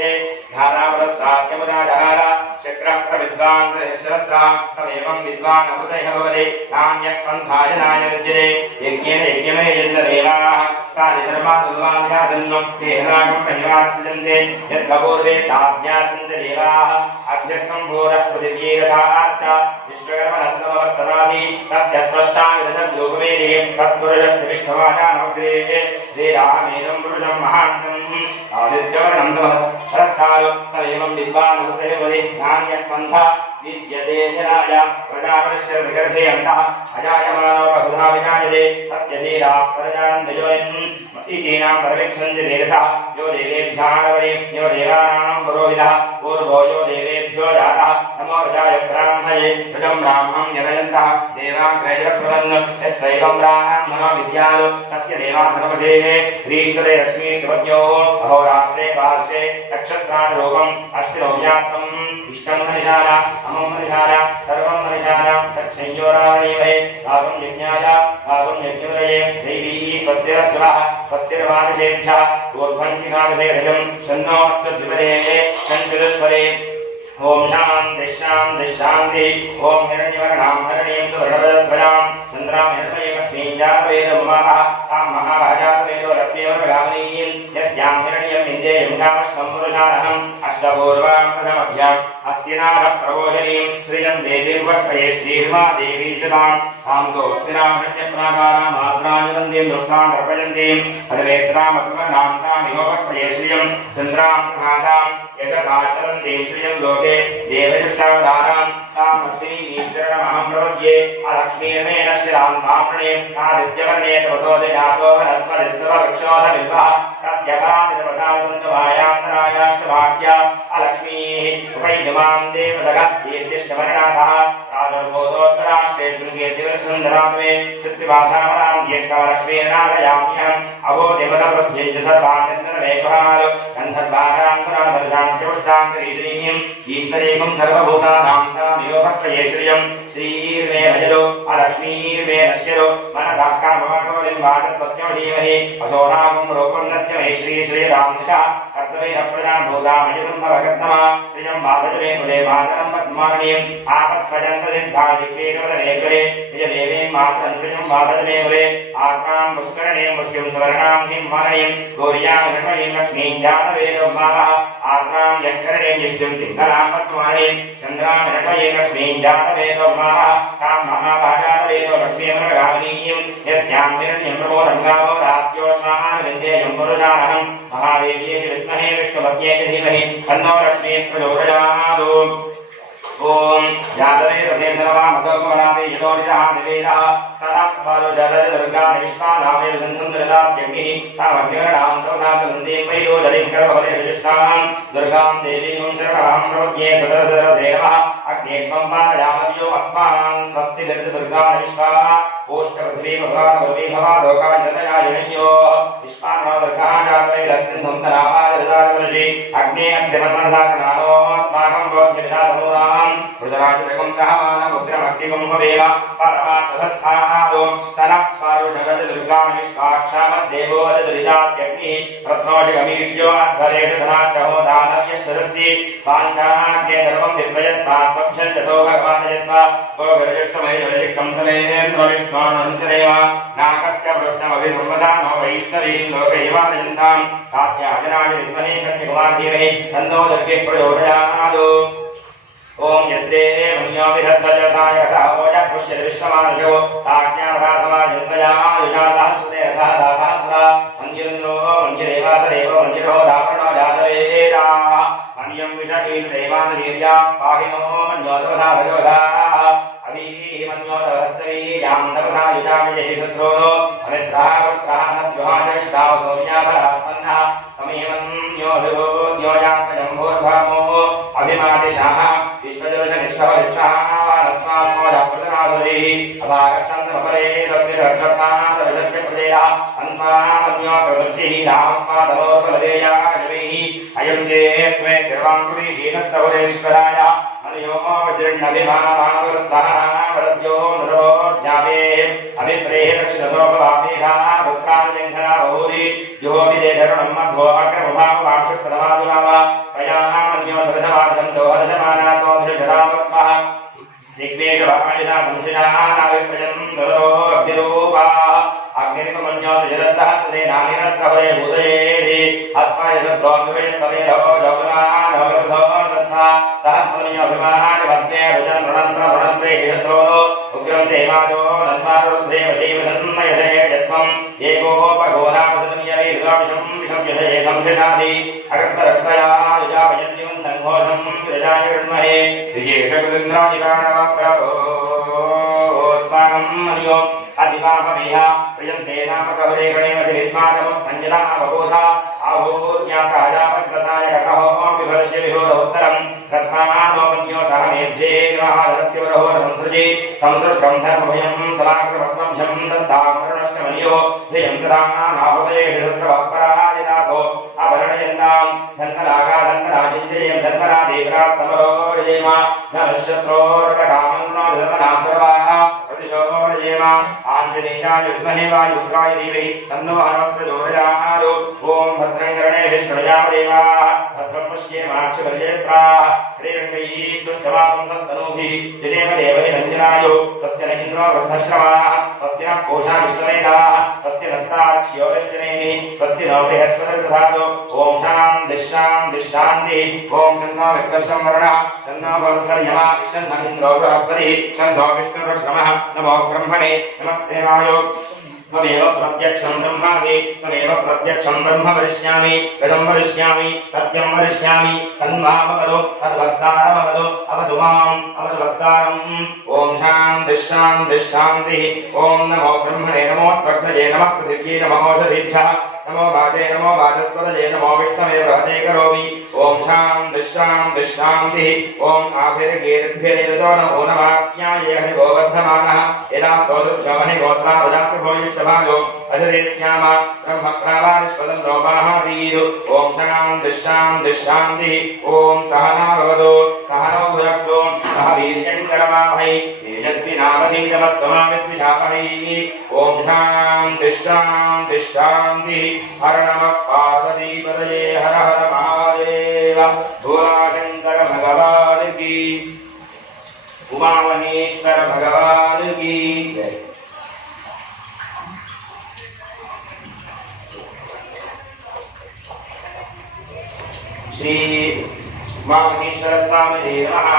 धारापरस्ताख्यमुदाजहार शक्रः प्रविद्वान् सहस्रः तमेवं विद्वान् अमृतः भवति नान्यः पन्थाय नाययुज्यते यज्ञेन यज्ञमे यज्ञदेवाः तानि धर्मानुवाद्यासन्नो देहरागं महिमासृजन्ते यत्पूर्वे साध्यासन्त देवाः अभ्यस्कम्भोरः पृथिव्येरसाच्च विश्वकर्मणस्तमवर्तनादि तस्य त्वष्टाविरतद्योगवेदे तत्पुरुषस्य विष्णुवाचानमग्रे वेदाहमेदं पुरुषं महान्तम् आदित्यवर्णं तमः परस्तारो तमेवं विद्वान् अमृतः भवति नान्यः पन्था विद्यते जराय प्रजापतिश्च विगर्भे अन्तः अजायमानो बहुधा विजायते तस्य धीरा प्रजान्तयोनिम् इतीनां परिवीक्षन्ति तेजसा यो देवेभ्याः यो देवानां पुरोहितः पूर्वो यो देवेभ्यो जातः नमो राजाय ब्राह्मणे प्रजं ब्राह्मं जनयन्तः देवाग्रजप्रदन् यस्त्रैवं ब्राह्मणो विद्यात् तस्य देवासनपतेः ह्रीष्टते लक्ष्मीष्टपत्योः अहोरात्रे पार्श्वे नक्षत्रानुरूपम् अष्टिनो व्याप्तम् इष्टं मनिषाण अमं मनिषाण सर्वं मनिषाण तत्संयोरावणीमहे भागं यज्ञाय भागं यज्ञोदये दैवी स्वस्तिरस्तुनः स्वस्तिर्वादिषेभ्यः ऊर्ध्वन्तिकादशेषजं शन्नो अस्तद्विपदेः शन्विदुष्पदे ओम शांति शांति शांति ओम हिरण्यवर्णां हरणीं सुवर्णवदस्वजां चन्द्रां हिरण्मयीं लक्ष्मीं जातवेदमुमाः तां महाभाजातवेदो लक्ष्मीवर्गामिनीं यस्यां हिरण्यं विन्देयं कामश्वं पुरुषानहम् अष्टपूर्वां प्रथमभ्याम् अस्तिनाथ प्रबोधिनीं श्रियं देवीं वक्त्रये श्रीर्मा देवी सदां सांसोऽस्तिनां हिरण्यप्राकारां मात्राणि वन्दीं दुःखां प्रपयन्तीं पदवेत्रामकुवर्णां तामिहो वक्त्रये श्रियं चन्द्रां प्रभासां यशसाचरन्तीं श्रियं लोके देवजुष्टावधानां तामत्रीमीश्वरमहं प्रपद्ये अलक्ष्मीर्मेण शिरां ताम्रणे आदित्यवर्णे तपसो जयातो वनस्पतिस्तववृक्षोधविल्वः तस्य परामितवसादुन्दमायान्तरायाष्टभाग्या अलक्ष्मीः उपैयमां देवजगत्कीर्तिष्टमनाथः राजोर्बोधोस्तराष्ट्रे शृङ्गेतिवृद्धुन्दरात्मे श्रुतिभासामरां ज्येष्ठलक्ष्मीर्नाथयाम्यहम् अभो देवतवृद्ध्यञ्च सर्वान्यन्तरमेकहालो गन्धद्वारां सुराधर्जां शिवष्टां करीश्रीं ईश्वरेकं सर्वभूतानां तामियो भक्तये श्रियं श्रीर्मे भजलो अलक्ष्मीर्मे नश्यरो मनः काममकवलिं वाचस्पत्यं धीमहि अशोनागं रोपन्नस्य मे श्रीरामनिषः कर्तव्यः प्रजां भूतामयसम्भवकर्तमः श्रियं वादजले कुले वादनं पद्मानीं आपस्पजन्तसिद्धादिक्वेकवदनेकरे निजदेवीं मातरं श्रियं वादजले कुले आत्मां पुष्करणीं पुष्यं सुवर्णां हिंवहनीं सूर्यां हिरण्मयीं लक्ष्मीं जातवेदोमाः आत्मां यष्करणीं जिष्टुं पिङ्गलां पद्मानीं चन्द्रां हिरण्मयीं लक्ष्मीं जातवेदोमाः तां महाभाजातवेदो लक्ष्मीमृगामिनीं यस्यां हिरण्यं प्रबोधं गावो रास्योष्णान् विन्देयं पुरुषानहं महादेव्यै विद्महे विष्णुपत्न्यै धीमहि तन्नो लक्ष्मीः प्रचोदयात् ओम यादवे सर्वामसोमनादे यतोनिरः निवेदः सदा पारुषदर दुर्गा विश्वानामे विसन्धुन्दरदात्यग्निः तामग्निर्णां तवसातवन्दे वैरोदरिं गर्भवते विशिष्टां दुर्गां देवीं शरणमहं प्रपद्ये सदरसरसे नमः अग्नेत्वं पालयामद्यो अस्मान् स्वस्ति दुर्गा विश्वाः ओष्टपृथ्वी भगवान् भवादोकाशतयायनयो विश्वान् दुर्गाः जातवे लक्ष्मीं सनापाददारवलशि अग्ने अग्निमन्मनसाकनानो अस्माकं बोध्यविदातमूनां रुद्राजकं सहमानं उग्रमक्तिकं भवेम परमार्थस्थानो सनः पारुषगज दुर्गा विश्वाक्षामद्देवो दुरितात्यग्निः रत्नोषगमीर्यो अध्वरेषधनाच्चहो दानव्यश्चरत्सि स्वाञ्चाग्ने धर्मं विप्रयस्वास्वक्षन्तसो भगवानयस्व गोगर्जष्टमहिषलिकं समेन्द्रविष्णोऽनन्तरेव नाकस्य वृष्णमभिसंवदानो वैष्णवीं लोकैवानयन्तां कात्यायनाय विद्महे कन्यकुमारीमहि तन्नो दुर्गे प्रचोदयात् ओम यस्ते मन्यो विधत्तजसाय सहोज पुष्य विश्वमानयो साज्ञाभासमाजन्मया युजातः सुदेहसः दातासुरा मन्युन्द्रो मन्युदेवासदेवो मन्युरो दावरणो जातवेदाः मन्यं विषकीलदेवानधीर्या पाहिनो मन्योतपसा भगवताः अभिः मन्योतपस्तरी यां तपसा युजामिजहि शत्रोनो अमित्रः वक्त्रः न स्युहाचरिष्टाव सौम्याभरात्मन्नः तमेवन्योऽभिभूत्योजास्वयम्भूर्भामो अभिमादिशाः विश्वजलनिष्ठवस्तास्मास्मोदप्रदनाधुरीः अभागस्तन्तमपरे तस्मिरर्थत्नादविशस्य प्रदेयः अन्वामन्यो प्रवृत्तिः रामस्मादलोपलदेयाजवैः अयं देस्मे सर्वाङ्कुरीशीनः सौरेश्वराय मनयो वज्रण्यभिमानामावृत्सहनावरस्यो नृपोऽध्यापेः अभिप्रेः रक्षिततोपवापेधाः भुक्ताजङ्घना बहूरि योऽभिदेधरुणं मध्वो अग्रमुभाववाक्षुप्रथमादुनाव प्रयामन्यो धृतवादन्तो हर्षमानासो धृषरावत्मः दिग्वेशवायुधा संशिषानाविप्रजं ददरो अग्निरूपाः अग्निरिमन्यो जलसहस्रसेनानिरस्सहरे भूतयेधि हस्मयजद्रोग्वेस्तवेदो जौगनानवृद्धो तस्मा सहस्रमन्योभिमानानिवस्मे रुजन्मृणन्त्रमृणन्त्रेहिषत्रो उग्रं देवाजो नन्मारुद्धे वशीवसन्मयसे यत्त्वम् एकोपघोरापसन्यवैर्गाविषं विषं युधये संशिषादि अगर्तरक्तया युजावयन्तिवन्तङ्घोषं जजाय गृह्महे विजेशकुन्द्रादिवानवप्रभोस्माकं मनियो अधिपापमेह प्रियन्ते नाम सहरे गणेमसि विद्मानवं संजला अवबोधा आहोत्या सहजापत्रसाय कसहोमं विभर्ष्य विरोधोत्तरं तत्मानो मन्यो सह मेध्ये महाधरस्य वरहो संसृजे संसृष्टं धर्मभयं समाक्रमस्मभ्यं दत्तामरणष्टमनियो ध्येयं सदा नाभवे हृदत्रवक्पराजितासो अपरणयन्तां धन्वरागा धन्वराजिञ्जयं धन्वरादेवरा समरोजेम धनुष्यत्रोर्कटामन्नो धर्मनासर्वाः प्रतिशोजेम आञ्जनेयाय विद्महे वायुपुत्राय धीमहि तन्नो हनुमत् प्रचोदयात् ॐ भद्रं कर्णेभिः शृणुयामदेवाः भद्रं पश्येमाक्षभिर्जयत्राः श्रीरङ्गैः स्तुष्टवापुंसस्तनूभिः जजेम देवहि रञ्जनायो तस्य न इन्द्रो वृद्धश्रवाः तस्य नः कोशा विश्ववेदाः तस्य नस्तार्क्ष्यो वृष्टिनेमिः तस्य नो बृहस्पतिर्दधातु ॐ शान्तिः शान्तिः ॐ शन्नो विश्वं वरुणः शन्नो वरुणः शन्नो इन्द्रो बृहस्पतिः शन्नो विष्णुरुक्रमः नमो ब्रह्मणे नमस्ते वायो त्वमेव प्रत्यक्षं ब्रह्मासि त्वमेव प्रत्यक्षं ब्रह्म वदिष्यामि वेदं वदिष्यामि सत्यं वदिष्यामि तन्मामवदो तद्वक्तारमवदो अवतु माम् अवतु वक्तारम् ॐ शान्तिः शान्तिः शान्तिः ॐ नमो ब्रह्मणे नमो स्पर्धये नमः पृथिव्यै नमः ओषधीभ्यः नमो वाचस्पतये नमो विष्णवे बृहते करोमि ॐ शान्तिः शान्तिः शान्तिः ॐ आभिर्गेर्भिर्यतो नमो नमाज्ञाये हरिवो वर्धमानः यदा स्तोत्रक्षमहि गोत्रावदास्य भोजिष्ठभागो अधरे स्याम ब्रह्मप्रावानिष्पदं लोपाहासीत् ॐ शान्तिः शान्तिः शान्तिः ॐ सहना भवतु सहनौ भुनक्तु सह वीर्यं करवावहै तेजस्विनावधीतमस्तु मा विद्विषावहै ॐ शान्तिः शान्तिः शान्तिः हर नमः पार्वतीपतये हर हर महादेव भोलाशंकर भगवान की उमामहेश्वर भगवान की जय। श्री उमामहेश्वर स्वामी नमः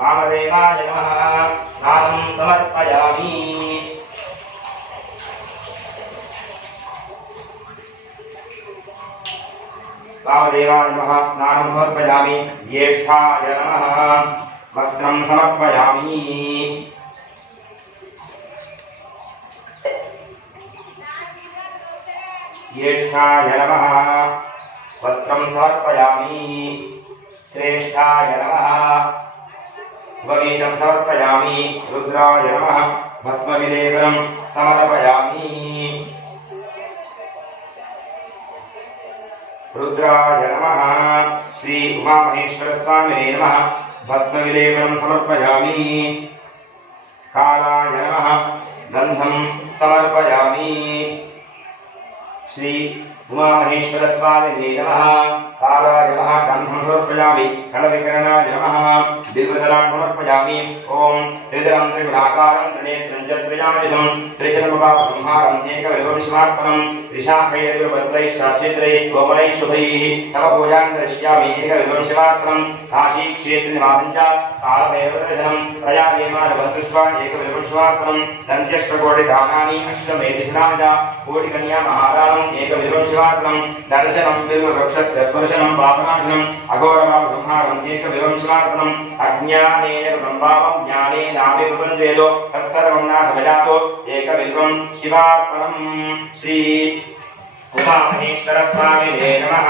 वामदेवाय नमः स्नानं समर्पयामि। वामदेवाय नमः स्नानं समर्पयामि। ज्येष्ठाय नमः वस्त्रं समर्पयामि। ज्येष्ठाय नमः वस्त्रं समर्पयामि। श्रेष्ठाय नमः वगीतं समर्पयामि। रुद्राय नमः भस्मविलेपनं समर्पयामि। रुद्राय नमः श्री उमामहेश्वर स्वामिने नमः भस्मविलेपनं समर्पयामि। कालाय नमः गन्धं समर्पयामि। श्री उमामहेश्वर स्वामिने नमः कालाय नमः गन्धं समर्पयामि। कलविकरणाय नमः बिल्वदलान् समर्पयामि। ॐ त्रिदलं त्रिगुणाकारं त्रिनेत्रं च त्रियामिदं त्रिजन्मपापसंहारं एकविल्वविश्वार्पणं त्रिशाखैर्विवृतैश्चाचित्रैः कोमलैः शुभैः तव पूजां करिष्यामि। एकविल्वविश्वार्पणं काशीक्षेत्रनिवासं च कालभैरवदर्शनं प्रयागेमानवन्दृष्ट्वा एकविल्वविश्वार्पणं दन्त्यष्टकोटिदानानि अष्टमेधिनानि च कोटिकन्यामहादानम् एकविल्वविश्वार्पणं दर्शनं बिल्ववृक्षस्य स्पर्शनं पापनाशनम् अघोरपापसंहारम् एकविल्वविश्वार्पणम् अज्ञानेन ब्रह्मपापं ज्ञानेनापि विपञ्चेतो तत्सर्वं नाशभयातो एकविल्वं शिवार्पणम्। श्री उमामहेश्वर स्वामिने नमः।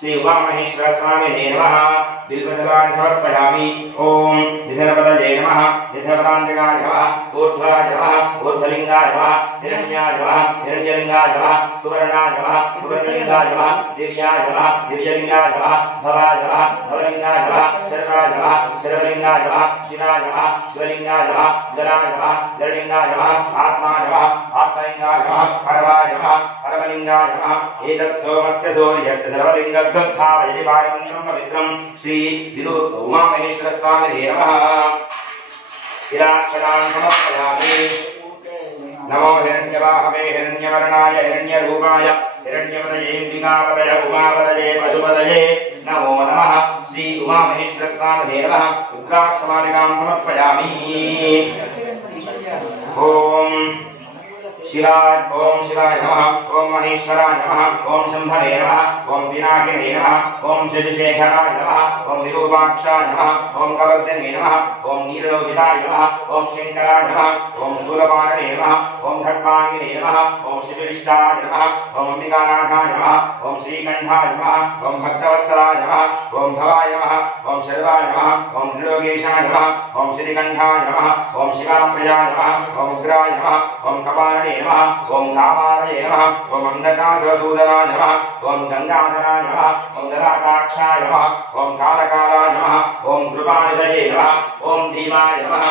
श्री उमामहेश्वर स्वामिने नमः बिल्वदलान् समर्पयामि। ॐ निधनपतये नमः निधनपदान्तिकाय नमः ऊर्ध्वाय नमः ऊर्ध्वलिङ्गाय नमः हिरण्याय नमः हिरण्यलिङ्गाय नमः सुवर्णाय नमः सुवर्णलिङ्गाय नमः दिव्याय नमः दिव्यलिङ्गाय नमः भवाय नमः भवलिङ्गाय नमः शर्वाय नमः शर्वलिङ्गाय नमः शिवाय नमः शिवलिङ्गाय नमः जलाय नमः जललिङ्गाय नमः आत्माय नमः आत्मलिङ्गाय नमः परमाय नमः परमलिङ्गाय नमः एतत् सोमस्य सूर्यस्य सर्वलिङ्गद्वस्थावये वायुमन्त्रं पवित्रं श्री उमामहेश्वर स्वामिने नमः। तिलाक्षरान् समर्पयामि। नमो हिरण्यवाहवे हिरण्यवर्णाय हिरण्यरूपाय हिरण्यपतये दिगापतये उमापतये पशुपतये नमो नमः। श्री उमामहेश्वर स्वामिने नमः। रुद्राक्षमालिकां समर्पयामि। ॐ शिवाय ओम शिवाय नमः ओम महेश्वराय नमः ओम शंभवे नमः ओम पिनाकिने नमः ओम शशिशेखराय नमः ओम विरूपाक्षाय नमः ओम कवर्धने नमः ओम नीललोहिताय नमः ओम शंकराय नमः ओम शूलपाणिने नमः ओम खड्गांगिने नमः ओम शिवविष्टाय नमः ओम अंबिकानाथाय नमः ओम श्रीकंठाय नमः ओम भक्तवत्सलाय नमः ओम भवाय नमः ओम शर्वाय नमः ओम त्रिलोकेशाय नमः ओम श्रीकंठाय नमः ओम शिवाप्रियाय नमः ओम उग्राय नमः ओम कपालने नमः ओम कामारये नमः ओम अंधकासुरसूदनाय नमः ओम गंगाधराय नमः ओम ललाटाक्षाय नमः ओम कालकालाय नमः ओम कृपानिधये नमः ओम धीमाय नमः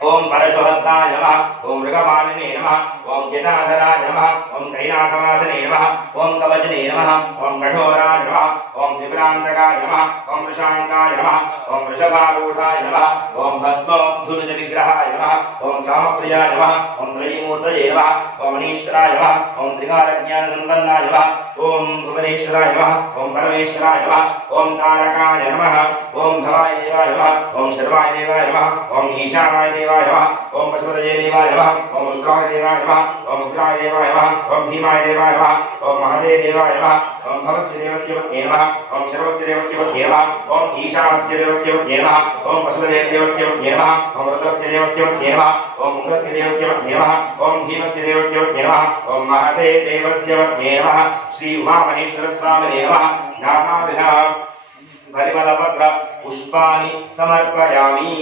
ओम परशुहस्ताय नमः ओम मृगपालिने नमः ओम जटाधराय नमः ओम कैलासवासने नमः ओम कवचने नमः ओम कठोराय नमः ओम त्रिपुरान्तकाय नमः ओम वृषांकाय नमः ओम वृषभारूढाय नमः ओम भस्मोद्धूत विग्रहाय नमः ओम सामप्रियाय नमः ओम त्रयीमूर्तये नमः ओम अनीश्वराय नमः ओम त्रिकालज्ञानसम्पन्नाय नमः ओम भुवनेश्वराय नमः ओम परमेश्वराय नमः ओम तारकाय नमः ओम भवाय देवाय नमः ओम शर्वाय देवाय नमः ओम ईशानाय देवाय नमः ओम पशुपतये देवाय नमः ओम रुद्राय देवाय नमः ओम उग्राय देवाय नमः ओम भीमाय देवाय नमः ओम महादेव देवाय नमः ओम भवस्य देवस्य वत्ये नमः ओम शर्वस्य देवस्य वत्ये नमः ओम ईशानस्य देवस्य वत्ये नमः ओम पशुपतये देवस्य वत्ये नमः ओम रुद्रस्य देवस्य वत्ये नमः ओम उग्रस्य देवस्य वत्ये नमः ओम भीमस्य देवस्य वत्ये नमः ओम महादेव देवस्य वत्ये नमः श्री उमामहेश्वर स्वामिने नमः नानाविधः परिमलपत्र पुष्पाणि समर्पयामि।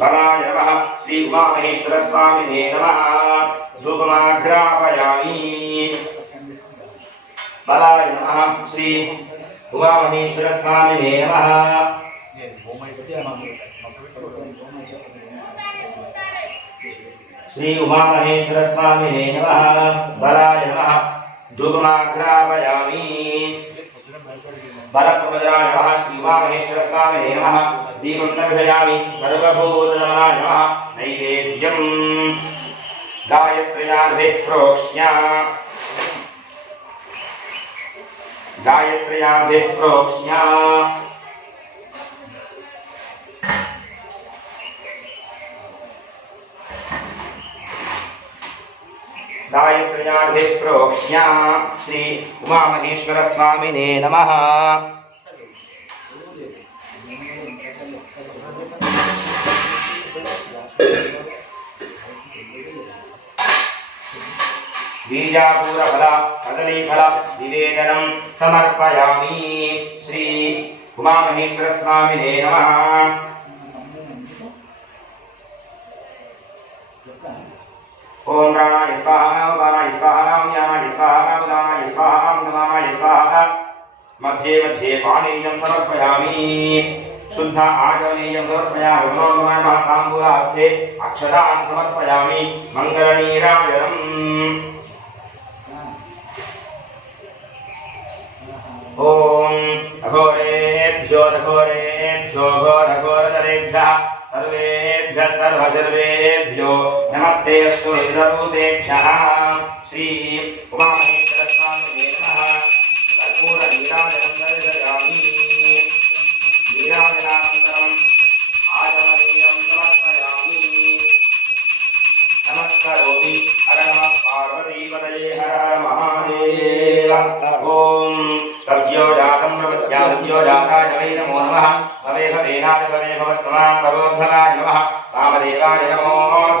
बलाय नमः श्री उमामहेश्वर स्वामिने नमः धूपमाघ्रापयामि। बलाय नमः श्री उमामहेश्वर स्वामिने नमः श्री उमामहेश्वर स्वामिने नमः बलाय नमः धूपमाघ्रापयामि। बलप्रभुजाय नमः श्री उमामहेश्वर स्वामिने नमः दीपं दर्शयामि सर्वभूतनमाय नमः नैवेद्यं गायत्र्याभिः प्रोक्ष्य गायत्र्याभिः प्रोक्ष्य गायत्र्याभिः प्रोक्ष्य श्री उमामहेश्वर स्वामिने नमः। बीजापूरफल कदलीफल निवेदनं समर्पयामि। श्री उमामहेश्वर स्वामिने नमः। ओम प्राणाय स्वाहा उदानाय स्वाहा व्यानाय स्वाहा उदानाय स्वाहा समानाय स्वाहा। मध्ये मध्ये पानीयं समर्पयामि। शुद्ध आचमनीयं समर्पयामि। मनोन्मयः ताम्बूलार्थे अक्षतान् समर्पयामि। मङ्गलनीराजनम्। ओम अघोरेभ्यो घोरेभ्यो घोरघोरतरेभ्यः सर्वेभ्यः सर्वशर्वेभ्यो नमस्ते अस्तु सर्वभूतेभ्यः। श्री उमामहेश्वर स्वामिने नमः। कर्पूरनीराजनं दर्शयामि। नीराजनानन्तरम् आचमनीयं समर्पयामि। नमस्करोमि। हर नमः पार्वतीपतये हर महादेव। ओम सद्यो जातं प्रपद्या सद्यो जाताय वै नमो नमः। भवे भवेनाय भवे भवस्समां भवोद्धवाय नमः। वामदेवाय नमो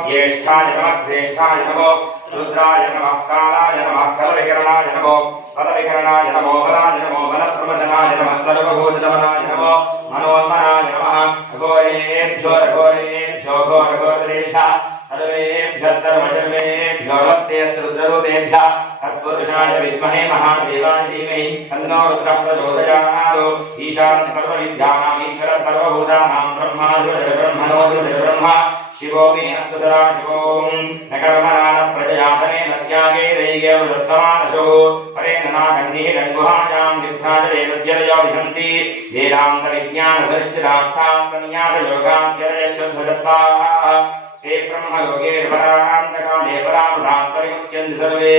ज्येष्ठाय नमः श्रेष्ठाय नमो रुद्राय नमः कालाय नमः कलविकरणाय नमो बलविकरणाय नमो बलाय नमो बलप्रमदनाय नमः सर्वभूतदमनाय नमो मनोन्मनाय नमः। घोरेभ्यो घोरेभ्यो घोरघोरतरेभ्यः सर्वेभ्यः सर्वशर्वेभ्यो नमस्ते अस्तु रुद्ररूपेभ्यः। तत्पुरुषाय विद्महे महादेवाय धीमहि तन्नो रुद्रः प्रचोदयात्। ईशान सर्वविद्यानाम् ईश्वरः सर्वभूतानां ब्रह्माधिपतिः ब्रह्मणोऽधिपतिः ब्रह्मा शिवो मे अस्तु सदाशिवो। न कर्मणा न प्रजया धनेन त्यागे दैर्घ्यवदत्तमानशो परेण नागन्धिः रङ्गुहायां विद्धाजयेवद्यतयो विशन्ति। वेदान्तविज्ञानदृष्टिरार्थाः संन्यासयोगाद्यतयः शुद्धदत्ताः ते ब्रह्मलोके परान्तकाले परामृतात्परिमुच्यन्ति सर्वे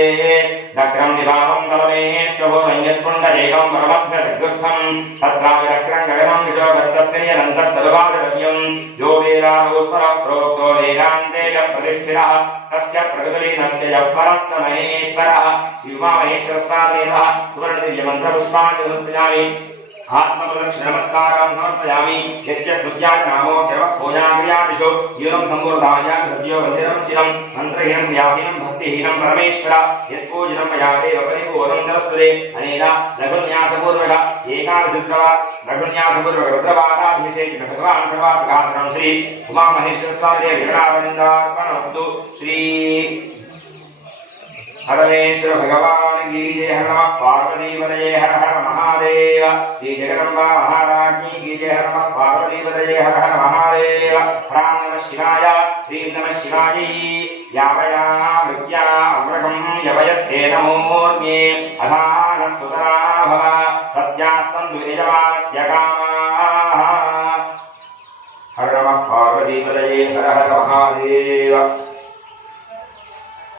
दक्रं निभावं कलमेश्वभूतं यत्पुण्डरीकं परमभ्यजगुस्थं तत्रापि दक्रं गगनं विशोकस्तस्मिन्नन्तस्तरुवादव्यं यो वेदानोस्वरः प्रोक्तो वेदान्ते यः प्रतिष्ठितः तस्य प्रकृतिलीनस्य यः परस्तमहेश्वरः शिवमहेश्वरस्वामिनः सुवर्णदिव्यमन्त्रपुष्पाणि समर्पयामि आत्मप्रदक्षिणनमस्कारां समर्पयामि यस्य स्तुत्याय नामो सर्वभूयाक्रियादिषु यूनं सम्पूर्णायां सद्यो बन्धिरं शिरं मन्त्रहीनं व्याहीनं भक्तिहीनं परमेश्वर यत्पूजितं मया देव परिपूर्णं नमस्ते अनेन लघुन्यासपूर्वक एकादशुद्रवा लघुन्यासपूर्वक रुद्रवादाभिषेकेन भगवान् सर्वाप्रकाशनं श्री उमामहेश्वरस्वामिदेव विग्रहारविन्दार्पणमस्तु श्री हरमेश्वर भगवान की जय। हर नमः पार्वती पतये हर हर महादेव। श्री जगदम्बा महारानी की जय। हर नमः पार्वती पतये हर हर महादेव। ह्रां नमः शिवाय ह्रीं नमः शिवाय यावया मृत्या अव्रगं यवयस्ते नमोऽर्गे अधानस्तुतरा भव सत्याः सन्तु यजमानस्य कामाः। हर नमः पार्वती पतये हर हर महादेव।